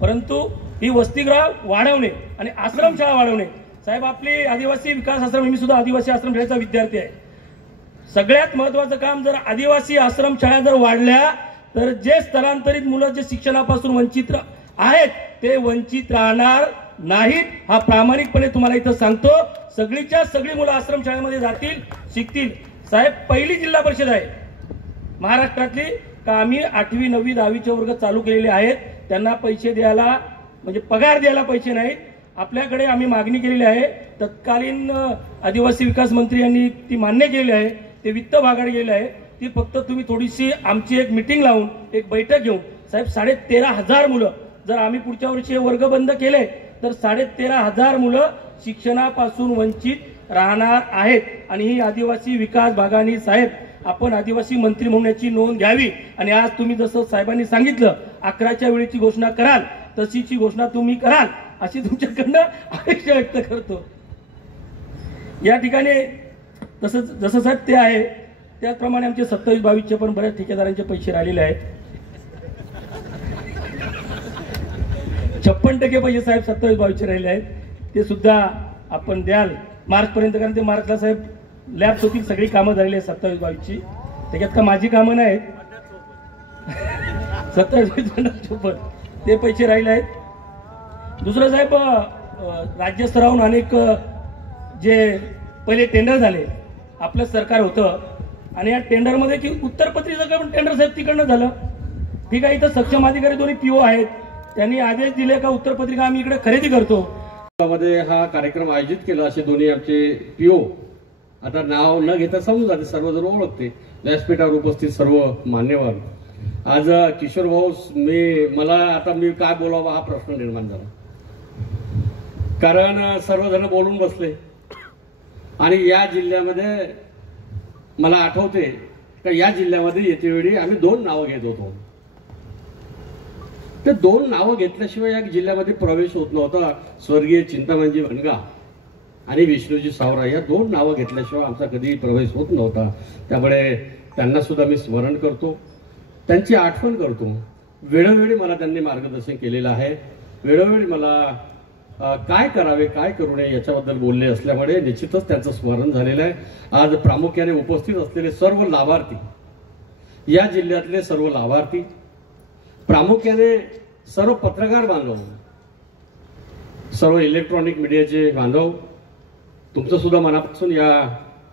परंतु ही वसतिगृह वाढवणे आणि आश्रमशाळा वाढवणे. साहेब आपली आदिवासी विकास आश्रम, मी सुद्धा आदिवासी आश्रमशाळेचा विद्यार्थी आहे. सगळ्यात महत्वाचं काम जर आदिवासी आश्रमशाळा जर वाढल्या तर जे स्थलांतरित मुलं जे शिक्षणापासून वंचित आहेत ते वंचित राहणार नाहीत. हा प्रामाणिकपणे तुम्हाला इथं सांगतो. सगळीच्या सगळी मुलं आश्रमशाळेमध्ये जातील, शिकतील. साहेब पहिली जिल्हा परिषद आहे महाराष्ट्रातली का आम्ही 8वी 9वी 10वीचे वर्ग चालू केलेले आहेत. त्यांना पैसे द्यायला म्हणजे पगार द्यायला पैसे नाहीत. आपल्याकडे आम्ही मागणी केलेली आहे. तत्कालीन आदिवासी विकास मंत्री यांनी ती मान्य केलेली आहे. ते वित्त भागाड गेले आहे. ती फक्त तुम्ही थोडीशी आमची एक मीटिंग लावून एक बैठक घेऊन साहेब 13,500 मुलं जर आम्ही पुढच्या वर्षी हे वर्ग बंद केले तर 13,500 मुलं शिक्षणापासून वंचित राहणार आहेत. आणि ही आदिवासी विकास भागाने साहेब आपण आदिवासी मंत्री म्हणून याची नोंद घ्यावी. आणि आज तुम्ही जसं साहेबांनी सांगितलं 11च्या वेळेची घोषणा कराल तशीची घोषणा तुम्ही कराल अशी तुमच्याकडनं अपेक्षा व्यक्त करतो. या ठिकाणी जसं साहेब ते आहे त्याचप्रमाणे आमचे 27-22चे पण बऱ्याच ठेकेदारांचे पैसे राहिलेले आहेत. 56% पैसे साहेब 27-22चे राहिले आहेत. ते सुद्धा आपण द्याल मार्च पर्यंत, कारण ते मार्चला साहेब लॅब्स होतील, सगळी कामं झालेली आहेत 27-22ची. त्याच्यात का माझी कामं नाहीत. 27-22 ते पैसे राहिले आहेत. दुसरं साहेब राज्यस्तरावरून अनेक जे पहिले टेंडर झाले आपलं सरकार होतं आणि या टेंडरमध्ये की उत्तरपत्रीचं पण टेंडर साहेब तिकडनं झालं. ठीक आहे, इथं सक्षम अधिकारी दोन्ही पीओ आहेत, त्यांनी आदेश दिले का उत्तरपत्रिका आम्ही इकडे खरेदी करतो. मध्ये हा कार्यक्रम आयोजित केला असे दोन्ही आमचे पीओ, आता नाव न घेता समजून जाते, सर्वजण ओळखते, व्यासपीठावर उपस्थित सर्व मान्यवर. आज किशोर भाऊ मला मी काय बोलावं हा प्रश्न निर्माण झाला, कारण सर्वजण बोलून बसले आणि या जिल्ह्यामध्ये मला आठवते का या जिल्ह्यामध्ये येते वेळी आम्ही 2 नावं घेत होतो. ते 2 नावं घेतल्याशिवाय या जिल्ह्यामध्ये प्रवेश होत नव्हता. स्वर्गीय चिंतामणजी वनगा आणि विष्णूजी सावरा या 2 नावं घेतल्याशिवाय आमचा कधी प्रवेश होत नव्हता. त्यामुळे त्यांना सुद्धा मी स्मरण करतो, त्यांची आठवण करतो. वेळोवेळी मला त्यांनी मार्गदर्शन केलेलं आहे. वेळोवेळी मला काय करावे काय करू नये याच्याबद्दल बोलले असल्यामुळे निश्चितच त्यांचं स्मरण झालेलं आहे. आज प्रामुख्याने उपस्थित असलेले सर्व लाभार्थी, या जिल्ह्यातले सर्व लाभार्थी, प्रामुख्याने सर्व पत्रकार बांधव, सर्व इलेक्ट्रॉनिक मीडियाचे बांधव, तुमचं सुद्धा मनापासून या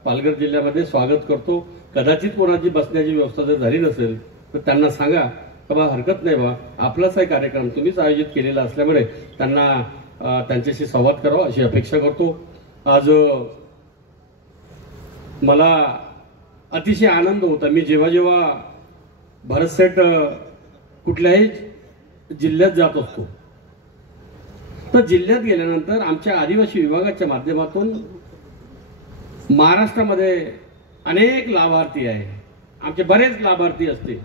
पालघर जिल्ह्यामध्ये स्वागत करतो. कदाचित कोणाची बसण्याची व्यवस्था जर झाली नसेल तर त्यांना सांगा का बा हरकत नाही बा, आपलाच आहे कार्यक्रम, तुम्हीच आयोजित केलेला असल्यामुळे त्यांना त्यांच्याशी संवाद करावा अशी अपेक्षा करतो. आज मला अतिशय आनंद होता. मी जेव्हा जेव्हा भरतसेठ कुठल्याही जिल्ह्यात जात असतो तर जिल्ह्यात गेल्यानंतर आमच्या आदिवासी विभागाच्या माध्यमातून महाराष्ट्रामध्ये अनेक लाभार्थी आहे, आमचे बरेच लाभार्थी असते,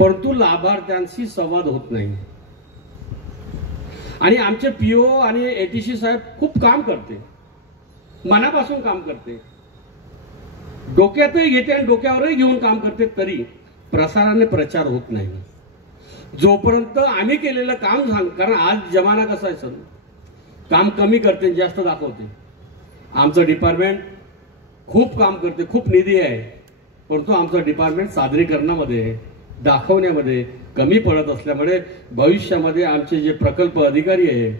परंतु लाभार्थ्यांशी संवाद होत नाही. आणि आमचे पीओ आणि एटीसी साहेब खूप काम करते, मनापासून काम करते, डोक्यातही घेते आणि डोक्यावरही घेऊन काम करते, तरी प्रसाराने प्रचार होत नाही. जोपर्यंत आम्ही केलेलं काम सांग, कारण आज जमाना कसा आहे सर, काम कमी करते जास्त दाखवते. आमचं डिपार्टमेंट खूप काम करते, खूप निधी आहे, परंतु आमचं डिपार्टमेंट सादरीकरणामध्ये दाखवण्यामध्ये कमी पडत असल्यामुळे भविष्यामध्ये आमचे जे प्रकल्प अधिकारी आहे,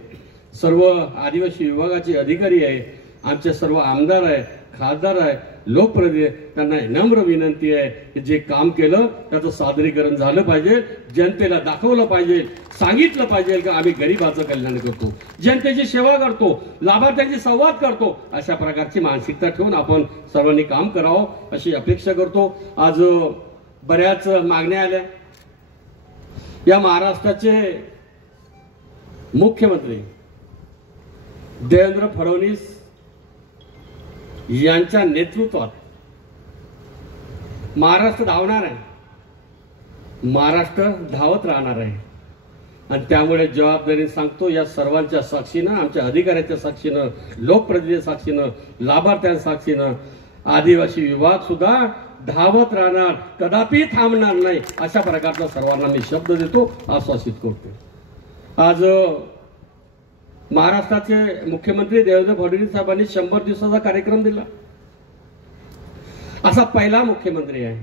सर्व आदिवासी विभागाचे अधिकारी आहे, आमचे सर्व आमदार आहे, खासदार आहे, लोकप्रतिनिधी, त्यांना नम्र विनंती आहे की जे काम केलं त्याचं सादरीकरण झालं पाहिजे, जनतेला दाखवलं पाहिजे, सांगितलं पाहिजे की आम्ही गरिबाचं कल्याण करतो, जनतेची सेवा करतो, लाभार्थ्यांशी संवाद करतो. अशा प्रकारची मानसिकता ठेवून आपण सर्वांनी काम करावं अशी अपेक्षा करतो. आज बऱ्याच मागण्या आल्या. या महाराष्ट्राचे मुख्यमंत्री देवेंद्र फडणवीस यांच्या नेतृत्वात महाराष्ट्र धावणार आहे, महाराष्ट्र धावत राहणार आहे. आणि त्यामुळे जबाबदारी सांगतो, या सर्वांच्या साक्षीनं, आमच्या अधिकाऱ्यांच्या साक्षीनं, लोकप्रतिनिधी साक्षीनं, लाभार्थ्यांच्या साक्षीनं आदिवासी विभाग सुद्धा धावत राहणार, कदापि थांबणार नाही, अशा प्रकारचा सर्वांना मी शब्द देतो, आश्वासित करतो. आज महाराष्ट्राचे मुख्यमंत्री देवेंद्र फडणवीस साहेबांनी 100 दिवसाचा कार्यक्रम दिला. असा पहिला मुख्यमंत्री आहे.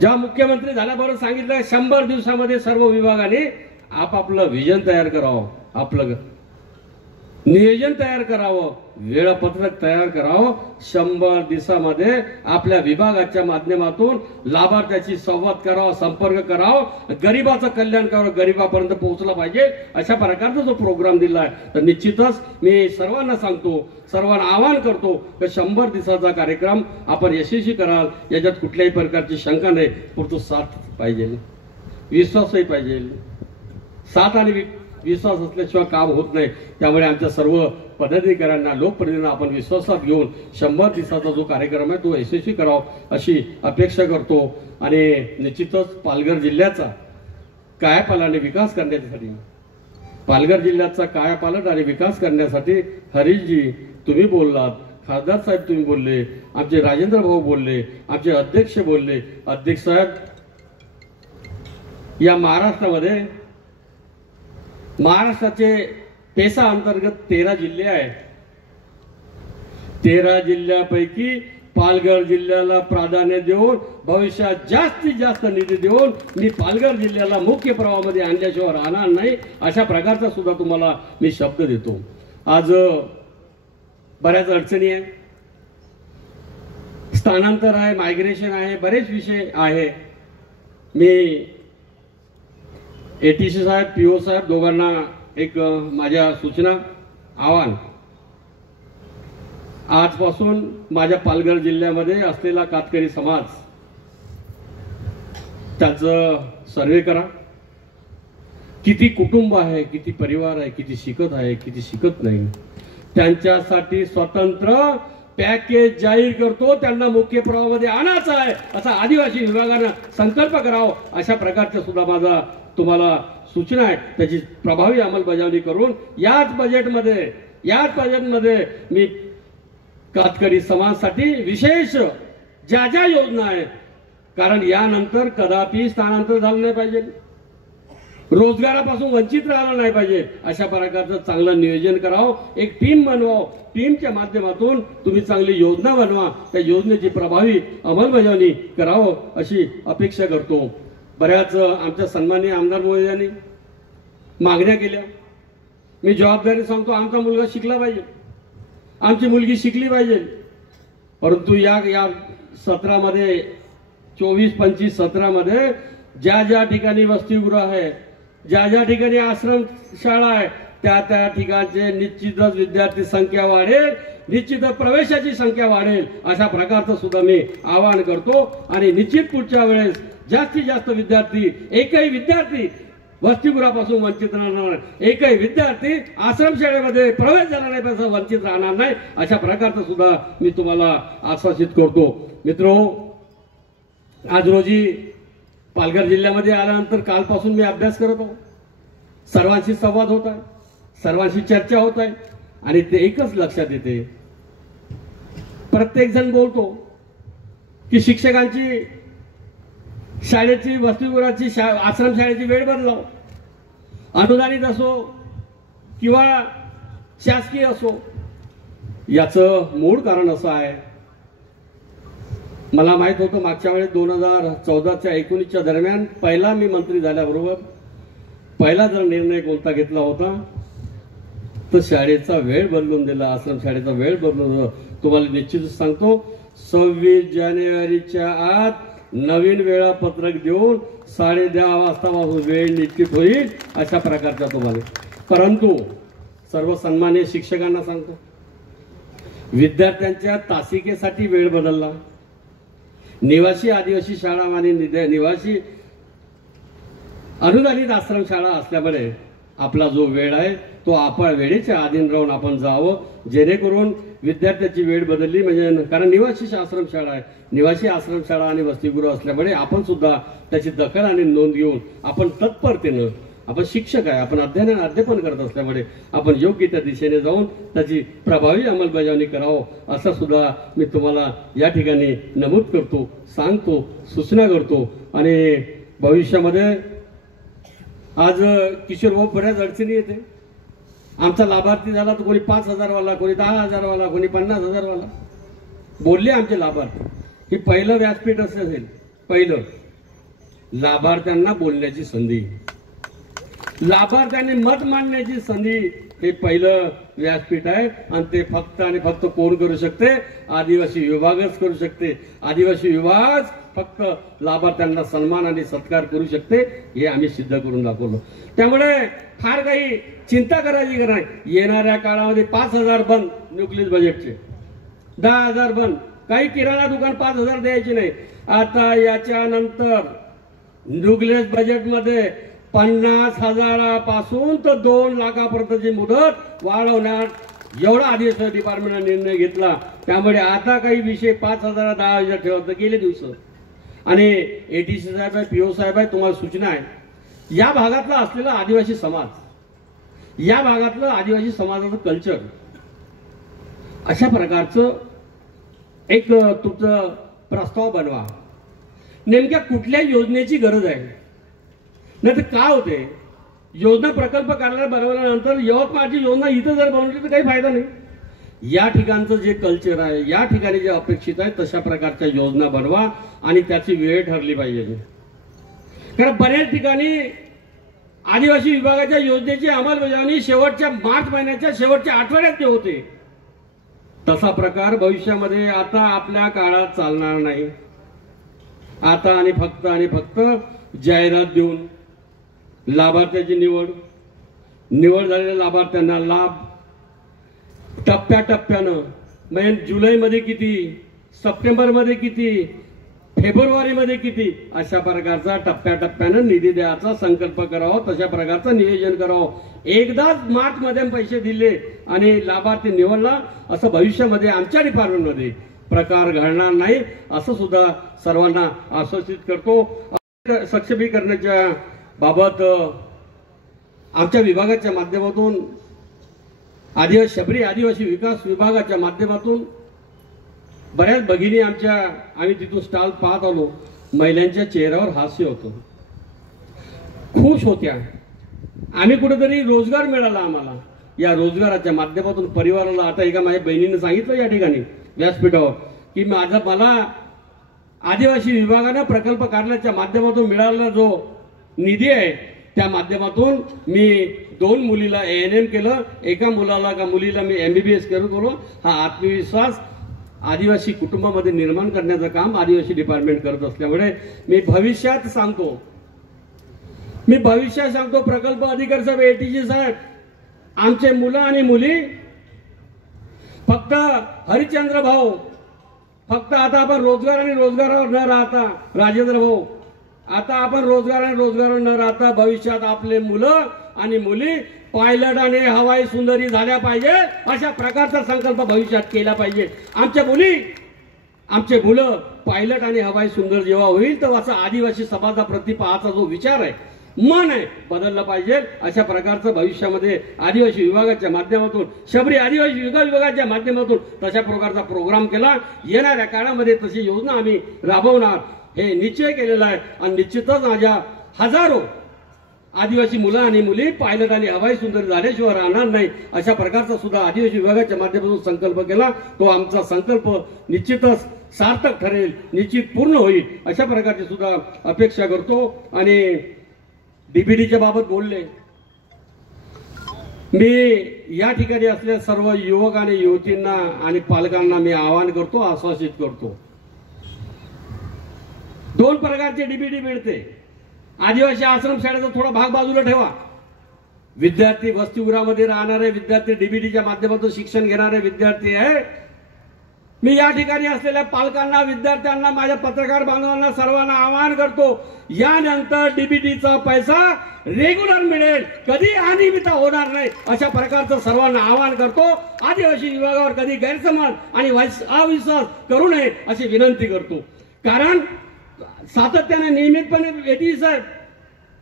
जेव्हा मुख्यमंत्री झाल्याबरोबर सांगितलं 100 दिवसामध्ये सर्व विभागाने आपापलं विजन तयार करावं, आपलं नियोजन तयार करावं, वेळापत्रक तयार करावं. 100 दिवसामध्ये आपल्या विभागाच्या माध्यमातून लाभार्थ्याशी संवाद करावा, संपर्क करावा, गरिबाचं कल्याण करावं, गरिबापर्यंत पोहोचला पाहिजे, अशा प्रकारचा जो प्रोग्राम दिला आहे. तर निश्चितच मी सर्वांना सांगतो, सर्वांना आवाहन करतो की 100 दिवसाचा कार्यक्रम आपण यशस्वी कराल, याच्यात कुठल्याही प्रकारची शंका नाही. परंतु साथ पाहिजे, विश्वासही पाहिजे. साथ आणि विश्वास असल्याशिवाय काम होत नाही. त्यामुळे आमच्या सर्व पदाधिकाऱ्यांना, लोकप्रतिनिधींना आपण विश्वासात घेऊन 100 दिवसाचा जो कार्यक्रम आहे तो यशस्वी करावा अशी अपेक्षा करतो. आणि निश्चितच पालघर जिल्ह्याचा कायापालट विकास करण्यासाठी, पालघर जिल्ह्याचा कायापालट आणि विकास करण्यासाठी हरीशजी तुम्ही बोललात, खासदार साहेब तुम्ही बोलले, आमचे राजेंद्र भाऊ बोलले, आमचे अध्यक्ष बोलले. अध्यक्ष साहेब, या महाराष्ट्राचे पेसा अंतर्गत 13 जिल्हे आहेत. 13 जिल्ह्यापैकी पालघर जिल्ह्याला प्राधान्य देऊन, भविष्यात जास्तीत जास्त निधी देऊन मी पालघर जिल्ह्याला मुख्य प्रवाहामध्ये आणल्याशिवाय राहणार नाही, अशा प्रकारचा सुद्धा तुम्हाला मी शब्द देतो. आज बऱ्याच अडचणी आहे, स्थानांतर आहे, मायग्रेशन आहे, बरेच विषय आहे. मी एटीसी साहेब, पीओ साहेब दोघांना एक माझ्या सूचना, आव्हान, आजपासून माझ्या पालघर जिल्ह्यामध्ये असलेला कातकरी समाज त्याचं सर्वे करा. किती कुटुंब आहे, किती परिवार आहे, किती शिकत आहे, किती शिकत नाही, त्यांच्यासाठी स्वतंत्र पॅकेज जाहीर करतो, त्यांना मुख्य प्रवाहामध्ये आणायचं आहे असा आदिवासी विभागानं संकल्प करावा. अशा प्रकारचा सुद्धा माझा तुम्हाला सूचना आहे. त्याची प्रभावी अंमलबजावणी करून याच बजेटमध्ये मी कातकरी समाजासाठी विशेष ज्या ज्या योजना आहेत, कारण यानंतर कदापि स्थानांतर झालं नाही पाहिजे, रोजगारापासून वंचित राहिलं नाही पाहिजे, अशा प्रकारचं चांगलं नियोजन करावं. एक टीम बनवावं, टीमच्या माध्यमातून तुम्ही चांगली योजना बनवा, त्या योजनेची प्रभावी अंमलबजावणी करावं अशी अपेक्षा करतो. बऱ्याच आमच्या सन्माननीय आमदार महोदयांनी मागण्या केल्या. मी जबाबदारी सांगतो, आमचा मुलगा शिकला पाहिजे, आमची मुलगी शिकली पाहिजे. परंतु या सत्रामध्ये 24-25 सत्रामध्ये ज्या ज्या ठिकाणी वसतिगृह आहे, ज्या ज्या ठिकाणी आश्रम शाळा आहे, त्या ठिकाणचे निश्चितच विद्यार्थी संख्या वाढेल. निश्चित प्रवेशाची संख्या वाढेल अशा प्रकारचं सुद्धा मी आवाहन करतो आणि निश्चित पुढच्या वेळेस जास्तीत जास्त विद्यार्थी, एकही विद्यार्थी वसतिगृहापासून वंचित राहणार नाही, एकही विद्यार्थी आश्रमशाळेमध्ये प्रवेश झाला नाही पासून वंचित राहणार नाही अशा प्रकारचं सुद्धा मी तुम्हाला आश्वासित करतो. मित्रो, आज रोजी पालघर जिल्ह्यामध्ये आल्यानंतर कालपासून मी अभ्यास करत आहो. सर्वांशी संवाद होत आहे, सर्वांशी चर्चा होत आहे आणि ते एकच लक्षात येते, प्रत्येक जण बोलतो की शिक्षकांची शाळेची, वसतिगृहाची, आश्रमशाळेची वेळ बदलाव, अनुदानित असो किंवा शासकीय असो. याचं मूळ कारण असं आहे, मला माहित होतं मागच्या वेळेस 2014च्या 19च्या दरम्यान पहिला मी मंत्री झाल्याबरोबर पहिला जर निर्णय कोणता घेतला होता तर शाळेचा वेळ बदलून दिला, आश्रमशाळेचा वेळ बदलून दिला. तुम्हाला निश्चितच सांगतो, 26 जानेवारीच्या आत नवीन वेळापत्रक देऊन 10:30 वाजतापासून वेळ निश्चित होईल अशा प्रकारचा तुम्हाला. परंतु सर्व सन्माननीय शिक्षकांना सांगतो, विद्यार्थ्यांच्या तासिकेसाठी वेळ बदलला. निवासी आदिवासी शाळा आणि निवासी अनुदानित आश्रमशाळा असल्यामुळे आपला जो वेळ आहे तो आपण वेळेच्या अधीन राहून आपण जावं, जेणेकरून विद्यार्थ्याची वेळ बदलली म्हणजे, कारण निवासी आश्रमशाळा आहे, निवासी आश्रमशाळा आणि वसतिगृह असल्यामुळे आपण सुद्धा त्याची दखल आणि नोंद घेऊन आपण तत्परतेनं, आपण शिक्षक आहे, आपण अध्यापन करत असल्यामुळे आपण योग्य त्या दिशेने जाऊन त्याची प्रभावी अंमलबजावणी करावं असं सुद्धा मी तुम्हाला या ठिकाणी नमूद करतो, सांगतो, सूचना करतो. आणि भविष्यामध्ये आज किशोर भाऊ बऱ्याच अडचणी येते. आमचा लाभार्थी झाला तर कोणी 5,000 वाला, कोणी 10,000 वाला, कोणी 50,000 वाला बोलले आमचे लाभार्थी. हे पहिलं व्यासपीठ असेल, पहिलं लाभार्थ्यांना बोलण्याची संधी, लाभार्थ्यांनी मत मांडण्याची संधी, हे पहिलं व्यासपीठ आहे. आणि ते फक्त आणि फक्त कोण करू शकते? आदिवासी विभागच करू शकते. आदिवासी विभाग फक्त लाभार्थ्यांना सन्मान आणि सत्कार करू शकते, हे आम्ही सिद्ध करून दाखवलं. त्यामुळे फार काही चिंता करायची गरज नाही. येणाऱ्या काळामध्ये 5,000 बंद न्यूक्लियस बजेटचे, 10,000 बंद, काही किराणा दुकान 5,000 द्यायची नाही. आता याच्यानंतर न्यूक्लियस बजेटमध्ये 50,000पासून तर 2 लाखापर्यंतची मुदत वाढवण्यात एवढा आदिवासी डिपार्टमेंटने निर्णय घेतला. त्यामुळे आता काही विषय 5,000 10,000 ठेवत गेले दिवस. आणि एटीसी साहेब आहे, पीओ साहेब आहे, तुम्हाला सूचना आहे, या भागातला असलेला आदिवासी समाज, या भागातलं आदिवासी समाजाचं कल्चर, अशा प्रकारचं एक तुमचं प्रस्ताव बनवा. नेमक्या कुठल्या योजनेची गरज आहे? नाही तर काय होते, योजना प्रकल्प कार्यालय बनवल्यानंतर यवतमाळची योजना इथं जर बनवली तर काही फायदा नाही. या ठिकाणचं जे कल्चर आहे, या ठिकाणी जे अपेक्षित आहे तशा प्रकारच्या योजना बनवा आणि त्याची वेळ ठरली पाहिजे. कारण बऱ्याच ठिकाणी आदिवासी विभागाच्या योजनेची अंमलबजावणी शेवटच्या मार्च महिन्याच्या शेवटच्या आठवड्यात होते. तसा प्रकार भविष्यामध्ये आता आपल्या काळात चालणार नाही. आता आणि फक्त जाहिरात देऊन लाभार्थ्याची निवड झालेल्या लाभार्थ्यांना लाभ टप्प्याटप्प्यानं, म्हणजे जुलैमध्ये किती, सप्टेंबरमध्ये किती, फेब्रुवारीमध्ये किती, अशा प्रकारचा टप्प्याटप्प्यानं निधी द्यायचा संकल्प करावा, तशा प्रकारचं नियोजन करावं. एकदाच मार्च मध्ये पैसे दिले आणि लाभार्थी निवडला असं भविष्यामध्ये आमच्या डिपार्टमेंटमध्ये प्रकार घडणार नाही असं सुद्धा सर्वांना आश्वासित करतो. सक्षमीकरणाच्या बाबत आमच्या विभागाच्या माध्यमातून शबरी आदिवासी विकास विभागाच्या माध्यमातून बऱ्याच भगिनी आमच्या, आम्ही तिथून स्टॉल पाहत आलो, महिलांच्या चेहऱ्यावर हास्य होतं, खुश होत्या. आम्ही कुठेतरी रोजगार मिळाला आम्हाला, या रोजगाराच्या माध्यमातून परिवाराला. आता एका माझ्या बहिणीने सांगितलं या ठिकाणी व्यासपीठावर की मला आदिवासी विभागानं प्रकल्प कार्यालयाच्या माध्यमातून मिळालेला जो निधी आहे त्या माध्यमातून मी 2 मुलीला ANM केलं, एका मुलीला मी MBBS करू. हा आत्मविश्वास आदिवासी कुटुंबामध्ये निर्माण करण्याचं काम आदिवासी डिपार्टमेंट करत असल्यामुळे मी भविष्यात सांगतो, प्रकल्प अधिकारी साहेब, ATG साहेब, आमचे मुलं आणि मुली फक्त हरिश्चंद्र भाऊ, फक्त आता आपण रोजगार आणि रोजगारावर न राहता, राजेंद्र भाऊ, आता आपण रोजगार आणि रोजगारावर न राहता भविष्यात आपले मुलं आणि मुली पायलट आणि हवाई सुंदरी झाल्या पाहिजे अशा प्रकारचा संकल्प भविष्यात केला पाहिजे. आमचे मुलं पायलट आणि हवाई सुंदर जेव्हा होईल तेव्हा असा आदिवासी समाजाप्रती पाहाचा जो विचार आहे, मन आहे, बदललं पाहिजे. अशा प्रकारचं भविष्यामध्ये आदिवासी विभागाच्या माध्यमातून, शबरी आदिवासी विभागाच्या माध्यमातून तशा प्रकारचा प्रोग्राम केला. येणाऱ्या काळामध्ये तशी योजना आम्ही राबवणार हे निश्चय केलेला आहे. आणि निश्चितच माझ्या हजारो आदिवासी मुलं आणि मुली पायलट आणि हवाई सुंदर झाल्याशिवाय राहणार नाही अशा प्रकारचा सुद्धा आदिवासी विभागाच्या माध्यमातून संकल्प केला. तो आमचा संकल्प निश्चितच सार्थक ठरेल, निश्चित पूर्ण होईल अशा प्रकारची सुद्धा अपेक्षा करतो. आणि डीबीटीच्या बाबत बोलले, मी या ठिकाणी असलेल्या सर्व युवक आणि युवतींना आणि पालकांना मी आवाहन करतो, आश्वासित करतो. 2 प्रकारचे डीबीटी मिळते. आदिवासी आश्रमशाळेचा थोडा भाग बाजूला ठेवा. विद्यार्थी वसतिगृहामध्ये राहणारे विद्यार्थी, डीबीटीच्या माध्यमातून शिक्षण घेणारे विद्यार्थी आहे. मी या ठिकाणी असलेल्या पालकांना, विद्यार्थ्यांना, माझ्या पत्रकार बांधवांना सर्वांना आवाहन करतो, यानंतर डीबीटीचा पैसा रेग्युलर मिळेल, कधी अनियमितता होणार नाही अशा प्रकारचं सर्वांना आवाहन करतो. आदिवासी विभागावर कधी गैरसमज आणि अविश्वास करू नये अशी विनंती करतो. कारण सातत्याने नियमितपणे एटी साहेब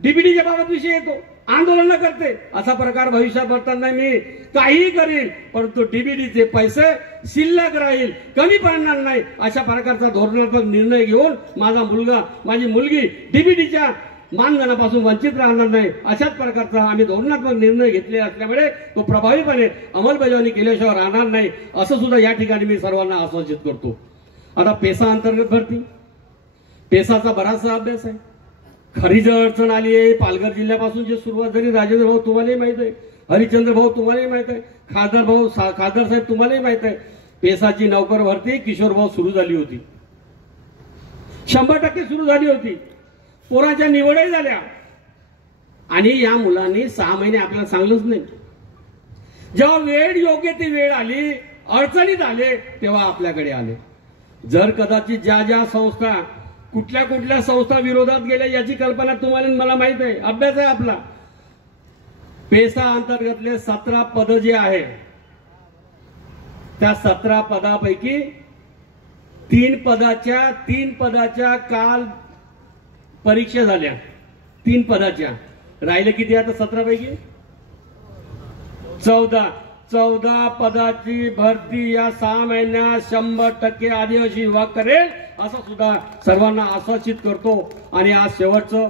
डीबीटीच्या बाबत विषय येतो, आंदोलन करते. असा प्रकार भविष्यात करताना मी काहीही करील, परंतु डीबीटीचे पैसे शिल्लक राहील, कमी पडणार नाही अशा प्रकारचा धोरणात्मक निर्णय घेऊन माझा मुलगा, माझी मुलगी डीबीटीच्या मानधनापासून वंचित राहणार नाही अशाच प्रकारचा आम्ही धोरणात्मक निर्णय घेतले असल्यामुळे तो प्रभावीपणे अंमलबजावणी केल्याशिवाय राहणार नाही असं सुद्धा या ठिकाणी मी सर्वांना आश्वासित करतो. आता पेसा अंतर्गत भरती, पेसाचा बराचसा अभ्यास आहे. खरी जर अडचण आली आहे, पालघर जिल्ह्यापासून जी सुरुवात झाली, राजेंद्र भाऊ तुम्हालाही माहित आहे, हरिश्चंद्र भाऊ तुम्हालाही माहित आहे, खासदार साहेब तुम्हालाही माहित आहे, पेसाची नोकर भरती किशोर भाऊ सुरू झाली होती, 100% सुरू झाली होती. पोराच्या निवडही झाल्या आणि या मुलांनी 6 महिने आपल्याला सांगलंच नाही. जेव्हा वेळ योग्य ती वेळ आली, अडचणीत आले तेव्हा आपल्याकडे आले. जर कदाचित ज्या संस्था कुठल्या संस्था विरोधात गेल्या याची कल्पना तुम्हाला मला माहित आहे, अभ्यास आहे आपला. पेसा अंतर्गतले 17 पद जे आहे त्या 17 पदापैकी 3 पदाच्या काल परीक्षा झाल्या. 3 पदाच्या राहिले किती आता 17 पैकी 14 पदाची भरती या 6 महिन्यात 100% आदिवासी विभाग करेल असं सुद्धा सर्वांना आश्वासित करतो. आणि आज शेवटचं,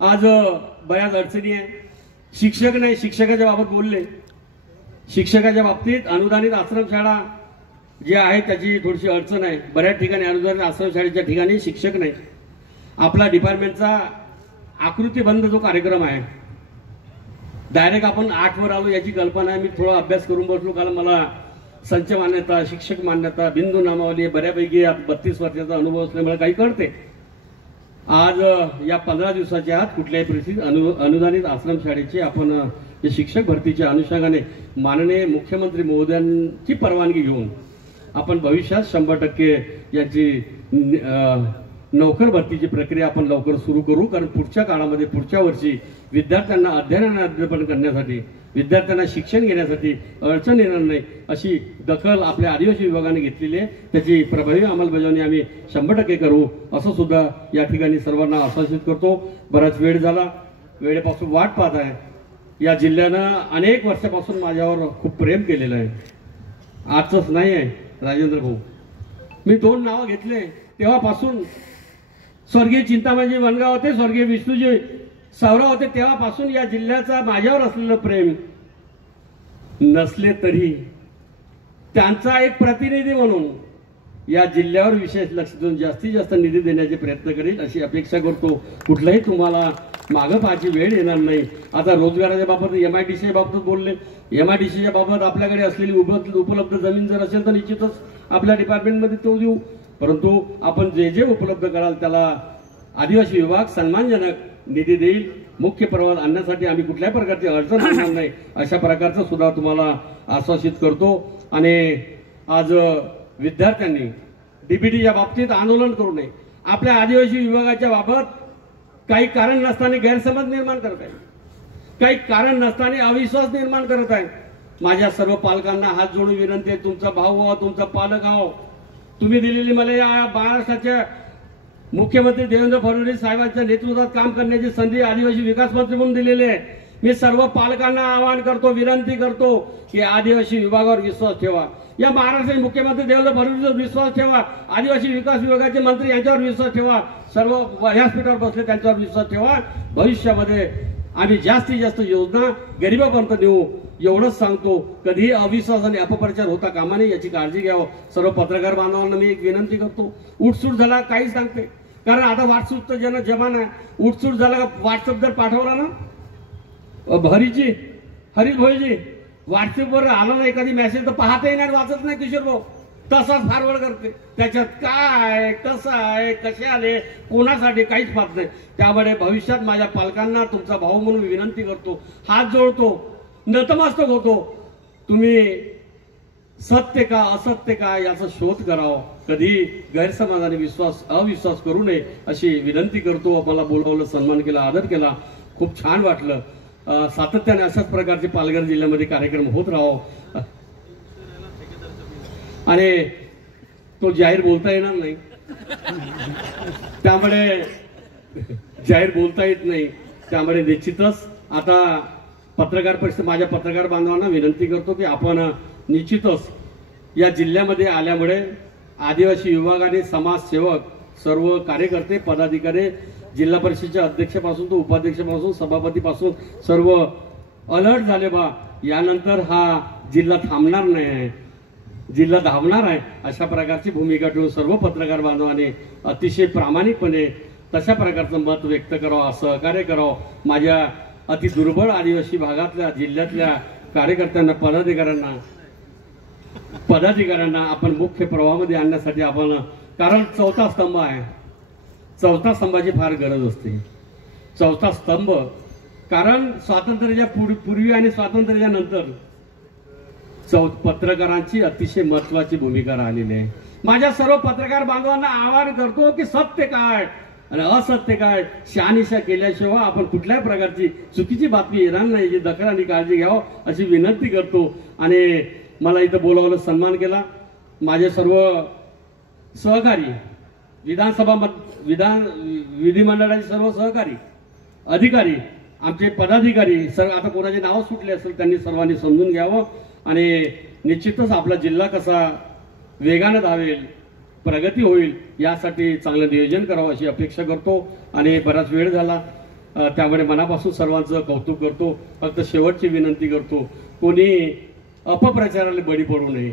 आज बऱ्याच अडचणी आहे. शिक्षक नाही, शिक्षकाच्या बाबत बोलले. शिक्षकाच्या बाबतीत अनुदानित आश्रमशाळा जे आहे त्याची थोडीशी अडचण आहे. बऱ्याच ठिकाणी अनुदानित आश्रमशाळेच्या ठिकाणी शिक्षक नाही. आपला डिपार्टमेंटचा आकृतीबंध जो कार्यक्रम आहे, डायरेक्ट आपण 8 वर आलो याची कल्पना आहे. मी थोडा अभ्यास करून बसलो, कारण मला संच मान्यता, शिक्षक मान्यता, बिंदू नामावली बऱ्यापैकी 32 वर्षाचा अनुभव असल्यामुळे काही कळते. आज या 15 दिवसाच्या आत कुठल्याही परिस्थितीत अनुदानित आश्रमशाळेची आपण शिक्षक भरतीच्या अनुषंगाने माननीय मुख्यमंत्री महोदयांची परवानगी घेऊन आपण भविष्यात 100% याची नोकर भरतीची प्रक्रिया आपण लवकर सुरू करू. कारण पुढच्या काळामध्ये, पुढच्या वर्षी विद्यार्थ्यांना अध्ययन अध्यापन करण्यासाठी, विद्यार्थ्यांना शिक्षण घेण्यासाठी अडचण येणार नाही अशी दखल आपल्या आदिवासी विभागाने घेतलेली आहे. त्याची प्रभावी अंमलबजावणी आम्ही 100% करू असं सुद्धा या ठिकाणी सर्वांना आश्वासित करतो. बराच वेळ झाला, वेळेपासून वाट पाहत आहे. या जिल्ह्यानं अनेक वर्षापासून माझ्यावर खूप प्रेम केलेलं आहे. आजच नाही आहे राजेंद्र भाऊ. मी 2 नावं घेतले तेव्हापासून, स्वर्गीय चिंतामणजी वनगा होते, स्वर्गीय विष्णूजी सावरा होते, तेव्हापासून या जिल्ह्याचा माझ्यावर असलेलं प्रेम नसले तरी त्यांचा एक प्रतिनिधी म्हणून या जिल्ह्यावर विशेष लक्ष देऊन जास्तीत जास्त निधी देण्याचे प्रयत्न करेल अशी अपेक्षा करतो. कुठलाही तुम्हाला मागं पाहायची वेळ येणार नाही. आता रोजगाराच्या बाबत MIDC बाबत बोलले. MIDCच्या बाबत आपल्याकडे असलेली उपलब्ध जमीन जर असेल तर निश्चितच आपल्या डिपार्टमेंटमध्ये तो देऊ. परंतु आपण जे उपलब्ध कराल त्याला आदिवासी विभाग सन्मानजनक निधी देईल मुख्य प्रवाहात आणण्यासाठी आम्ही कुठल्याही प्रकारची अडचण होणार नाही अशा प्रकारचं सुद्धा तुम्हाला आश्वासित करतो। आणि आज विद्यार्थ्यांनी डीबीटीच्या बाबतीत आंदोलन करू नये। आपल्या आदिवासी विभागाच्या बाबत काही कारण नसताना गैरसमज निर्माण करत आहे, काही कारण नसताना अविश्वास निर्माण करत आहे। माझ्या सर्व पालकांना हात जोडून विनंती आहे, तुमचा भाऊ आहो, तुमचा पालक आहो, तुम्ही दिलेली मला या महाराष्ट्राच्या मुख्यमंत्री देवेंद्र फडणवीस साहेबांच्या नेतृत्वात काम करण्याची संधी आदिवासी विकास मंत्री म्हणून दिलेली आहे। मी सर्व पालकांना आवाहन करतो, विनंती करतो की आदिवासी विभागावर विश्वास ठेवा, या महाराष्ट्राचे मुख्यमंत्री देवेंद्र फडणवीसवर विश्वास ठेवा, आदिवासी विकास विभागाचे मंत्री यांच्यावर विश्वास ठेवा, सर्व व्यासपीठावर बसले त्यांच्यावर विश्वास ठेवा। भविष्यामध्ये आम्ही जास्तीत जास्त योजना गरिबापर्यंत नेऊ एवढंच सांगतो। कधीही अविश्वास आणि अपप्रचार होता कामा नये याची काळजी घ्यावं। सर्व पत्रकार बांधवांना मी एक विनंती करतो, उठसूट झाला काही सांगते, कारण आता व्हॉट्सअपचा जमाना आहे। उठसूट झाला व्हॉट्सअप जर पाठवला ना हरीश भाईजी व्हॉट्सअपवर आला ना एखादी मेसेज तर पाहताही नाही, वाचत नाही किशोर भाऊ, तसाच फॉरवर्ड करते, त्याच्यात काय कसं आहे कसे आले कोणासाठी काहीच पाहत नाही। त्यामुळे भविष्यात माझ्या पालकांना तुमचा भाऊ म्हणून विनंती करतो, हात जोडतो, नतमस्तक होतो, तुम्ही सत्य का असत्य का याचा शोध करावा, कधी गैरसमजाने अविश्वास करू नये अशी विनंती करतो। मला बोलावलं, सन्मान केला, आदर केला, खूप छान वाटलं। सातत्याने अशाच प्रकारचे पालघर जिल्ह्यामध्ये कार्यक्रम होत राहावं। आणि तो जाहीर बोलता येणार नाही, त्यामुळे जाहीर बोलता येत नाही, त्यामुळे निश्चितच आता पत्रकार परिषद माझ्या पत्रकार बांधवांना विनंती करतो की आपण निश्चितच या जिल्ह्यामध्ये आल्यामुळे आदिवासी विभागाने समाजसेवक सर्व कार्यकर्ते पदाधिकारी जिल्हा परिषदेच्या अध्यक्षापासून तो उपाध्यक्षापासून सभापतीपासून सर्व अलर्ट झाले बा, यानंतर हा जिल्हा थांबणार नाही, जिल्हा धावणार आहे अशा प्रकारची भूमिका ठेवून सर्व पत्रकार बांधवांनी अतिशय प्रामाणिकपणे तशा प्रकारचं मत व्यक्त करावं, सहकार्य करावं। माझ्या अति दुर्बळ आदिवासी भागातल्या जिल्ह्यातल्या कार्यकर्त्यांना पदाधिकाऱ्यांना आपण मुख्य प्रवाहामध्ये आणण्यासाठी आपण, कारण चौथा स्तंभ आहे, चौथा स्तंभाची फार गरज असते। चौथा स्तंभ कारण स्वातंत्र्याच्या पूर्वी आणि स्वातंत्र्याच्या नंतर पत्रकारांची अतिशय महत्वाची भूमिका राहिलेली आहे। माझ्या सर्व पत्रकार बांधवांना आवाहन करतो की सत्य काय आणि असत्य काय शहानिशा केल्याशिवाय आपण कुठल्याही प्रकारची चुकीची बातमी येणार नाही याची दखल आणि काळजी घ्यावं अशी विनंती करतो। आणि मला इथं बोलावलं, सन्मान केला, माझे सर्व सहकारी विधिमंडळाचे सर्व सहकारी अधिकारी, आमचे पदाधिकारी सर, आता कोणाचे नाव सुटले असेल त्यांनी सर्वांनी समजून घ्यावं। आणि निश्चितच आपला जिल्हा कसा वेगानं धावेल, प्रगती होईल यासाठी चांगलं नियोजन करावं अशी अपेक्षा करतो। आणि बराच वेळ झाला त्यामुळे मनापासून सर्वांचं कौतुक करतो। फक्त शेवटची विनंती करतो, कोणी अपप्रचाराला बळी पडू नये,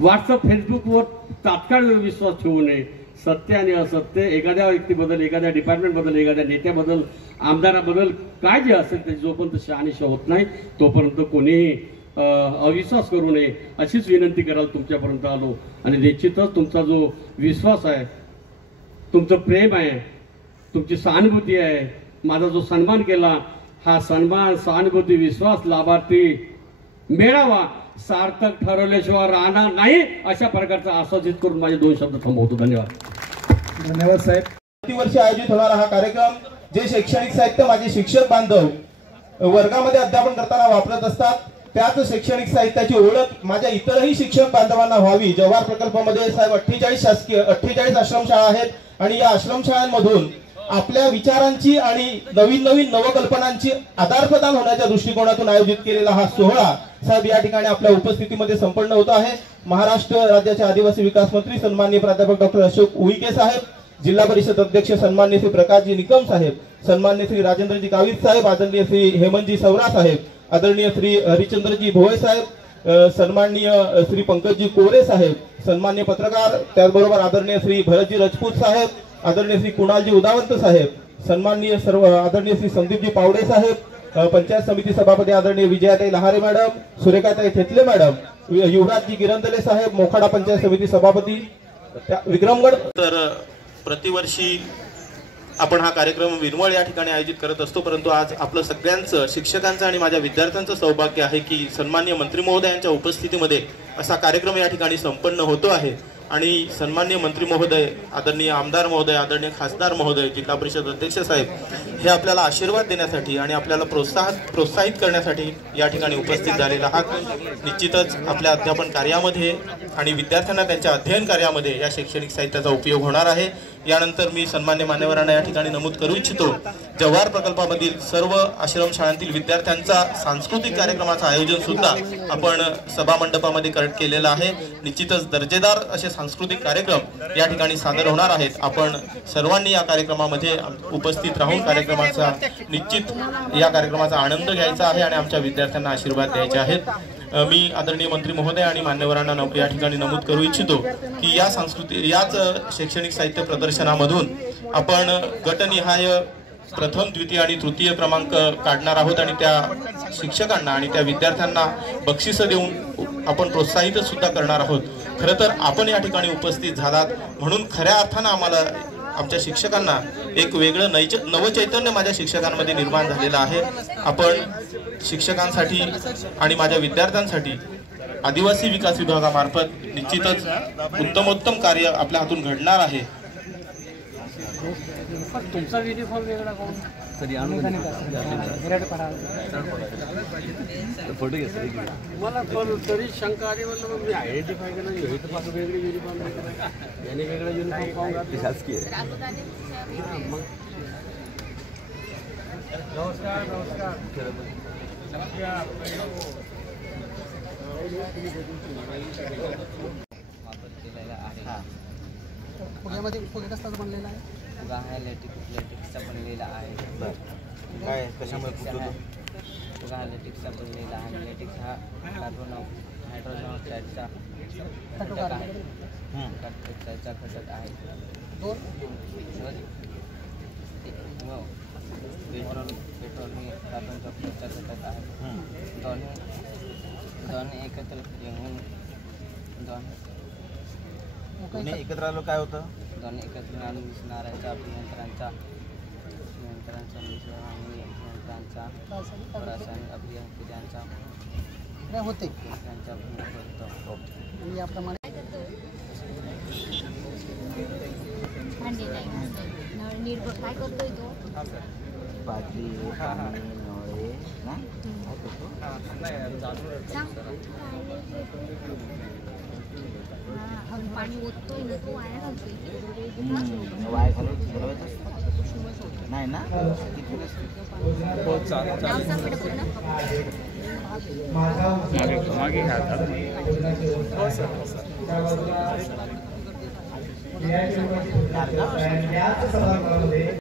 व्हॉट्सअप फेसबुकवर तात्काळ विश्वास ठेवू नये। सत्य आणि असत्य एखाद्या व्यक्तीबद्दल, एखाद्या डिपार्टमेंटबद्दल, एखाद्या नेत्याबद्दल, आमदाराबद्दल काय जे असेल ते जोपर्यंत शहानिशा होत नाही तोपर्यंत कोणीही अविश्वास करू नये अशीच विनंती करायला तुमच्यापर्यंत आलो। आणि निश्चितच तुमचा जो विश्वास आहे, तुमचं प्रेम आहे, तुमची सहानुभूती आहे, माझा जो सन्मान केला हा सन्मान, सहानुभूती, विश्वास लाभार्थी मिळावा, सार्थक ठरवल्याशिवाय राहणार नाही अशा प्रकारचा आश्वासित करून माझे 2 शब्द थांबवतो। धन्यवाद। धन्यवाद साहेब। प्रतिवर्षी आयोजित होणारा हा कार्यक्रम जे शैक्षणिक साहित्य माझे शिक्षक बांधव वर्गामध्ये अध्यापन करताना वापरत असतात, त्याच शैक्षणिक साहित्याची ओळख माझ्या इतरही शिक्षक बांधवांना व्हावी। जव्हार प्रकल्पामध्ये साहेब 48 आश्रमशाळा आहेत आणि या आश्रमशाळांमधून आपल्या विचारांची आणि नवीन नवकल्पनांची आदान-प्रदान होण्याच्या दृष्टिकोनातून आयोजित केलेला हा सोहळा साहेब या ठिकाणी आपल्या उपस्थितीमध्ये संपन्न होत आहे। महाराष्ट्र राज्याचे आदिवासी विकास मंत्री सन्माननीय प्राध्यापक डॉक्टर अशोक उईके साहेब, जिल्हा परिषद अध्यक्ष सन्माननीय श्री प्रकाशजी निकम साहेब, सन्माननीय श्री राजेंद्रजी गावित साहेब, आदरणीय श्री हेमंतजी सवरा साहेब, आदरणीय श्री हरिचंद्रजी भोये साहेब, सन्माननीय श्री पंकजजी कोरे साहेब, सन्माननीय पत्रकार, त्याचबरोबर आदरणीय श्री भरतजी राजपूत साहेब, आदरणीय श्री कुणालजी उदावंत साहेब, सन्माननीय सर्व आदरणीय श्री संदीपजी पावडे साहेब, पंचायत समिती सभापती आदरणीय विजयाताई लहारे मॅडम, सुरेखाताई थेतले मॅडम, युवराजजी गिरंदले साहेब, मोखाडा पंचायत समिती सभापती विक्रमगड। तर प्रतिवर्षी आपण हा कार्यक्रम विरमळ या ठिकाणी आयोजित करत असतो, परंतु आज आपलं सगळ्यांचं, शिक्षकांचं आणि माझ्या विद्यार्थ्यांचं सौभाग्य आहे की सन्माननीय मंत्री महोदयांच्या उपस्थितीमध्ये असा कार्यक्रम या ठिकाणी संपन्न होतो आहे। आणि सन्माननीय मंत्री महोदय, आदरणीय आमदार महोदय, आदरणीय खासदार महोदय, जिल्हा परिषद अध्यक्ष साहेब हे आपल्याला आशीर्वाद देण्यासाठी आणि आपल्याला प्रोत्साहित करण्यासाठी या ठिकाणी उपस्थित झालेला आहात। निश्चितच आपल्या अध्यापन कार्यामध्ये आणि विद्यार्थ्यांना त्यांच्या अध्ययन कार्यामध्ये या शैक्षणिक साहित्याचा उपयोग होणार आहे। यानंतर मी सन्मान्य मान्यवरांना या ठिकाणी नमूद करू इच्छितो, जव्हार प्रकल्पामधील सर्व आश्रमशाळांतील विद्यार्थ्यांचा सांस्कृतिक कार्यक्रमाचं आयोजन सुद्धा आपण सभा मंडपामध्ये केलेलं आहे। निश्चितच दर्जेदार असे सांस्कृतिक कार्यक्रम या ठिकाणी सादर होणार आहेत। आपण सर्वांनी या कार्यक्रमामध्ये उपस्थित राहून निश्चित या कार्यक्रमाचा आनंद घ्यायचा आहे आणि आमच्या विद्यार्थ्यांना आशीर्वाद द्यायचे आहेत। मी आदरणीय मंत्री महोदय आणि मान्यवरांना या ठिकाणी नमूद करू इच्छितो की याच शैक्षणिक साहित्य प्रदर्शनामधून आपण गटनिहाय प्रथम, द्वितीय आणि तृतीय क्रमांक काढणार आहोत आणि त्या शिक्षकांना आणि त्या विद्यार्थ्यांना बक्षिस देऊन आपण प्रोत्साहित सुद्धा करणार आहोत। खरं तर आपण या ठिकाणी उपस्थित झालात म्हणून खऱ्या अर्थानं आम्हाला, आमच्या शिक्षकांना एक वेगळं नवचैतन्य माझ्या शिक्षकांमध्ये निर्माण झालेलं आहे। आपण शिक्षकांसाठी आणि माझ्या विद्यार्थ्यांसाठी आदिवासी विकास विभागामार्फत निश्चितच उत्तमोत्तम कार्य आपल्या हातून घडणार आहे। तुमचा युनिफॉर्म वेगळा कोण मला तरी शंका आली, म्हणलं मी आयडेंटिफाय केलं वेगळे युनिफॉर्म याने वेगळा युनिफॉर्म पाहून शासकीय। नमस्कार नमस्कार। फुग्यामध्ये फुगे कसा बनलेला आहे? फुगा हा लेटेक्सचा बनलेला आहे। काय कशामुळे फुगा हा लेटेक्सचा बनलेला आहे। लेटेक्स हा हायड्रोजन ऑक्साईडचा घटक आहे। त्याचा घटक आहे। पेट्रोल ही कार्बन डायऑक्साईडचा घटक आहे। दोन्ही एकत्र येऊन दोन्ही एकत्र आलो काय होतं? दोन्ही एकत्र आणून मिसळणाऱ्यांचा अभियंत्यांचा रासायनिक अभियंत्यांचा काय होते त्यांचा आणि याप्रमाणे निर्भर काय करतोय तो? बादली नळे ना पाणी ओततोय ना तो वाया घालतोय वाया नाही ना मागे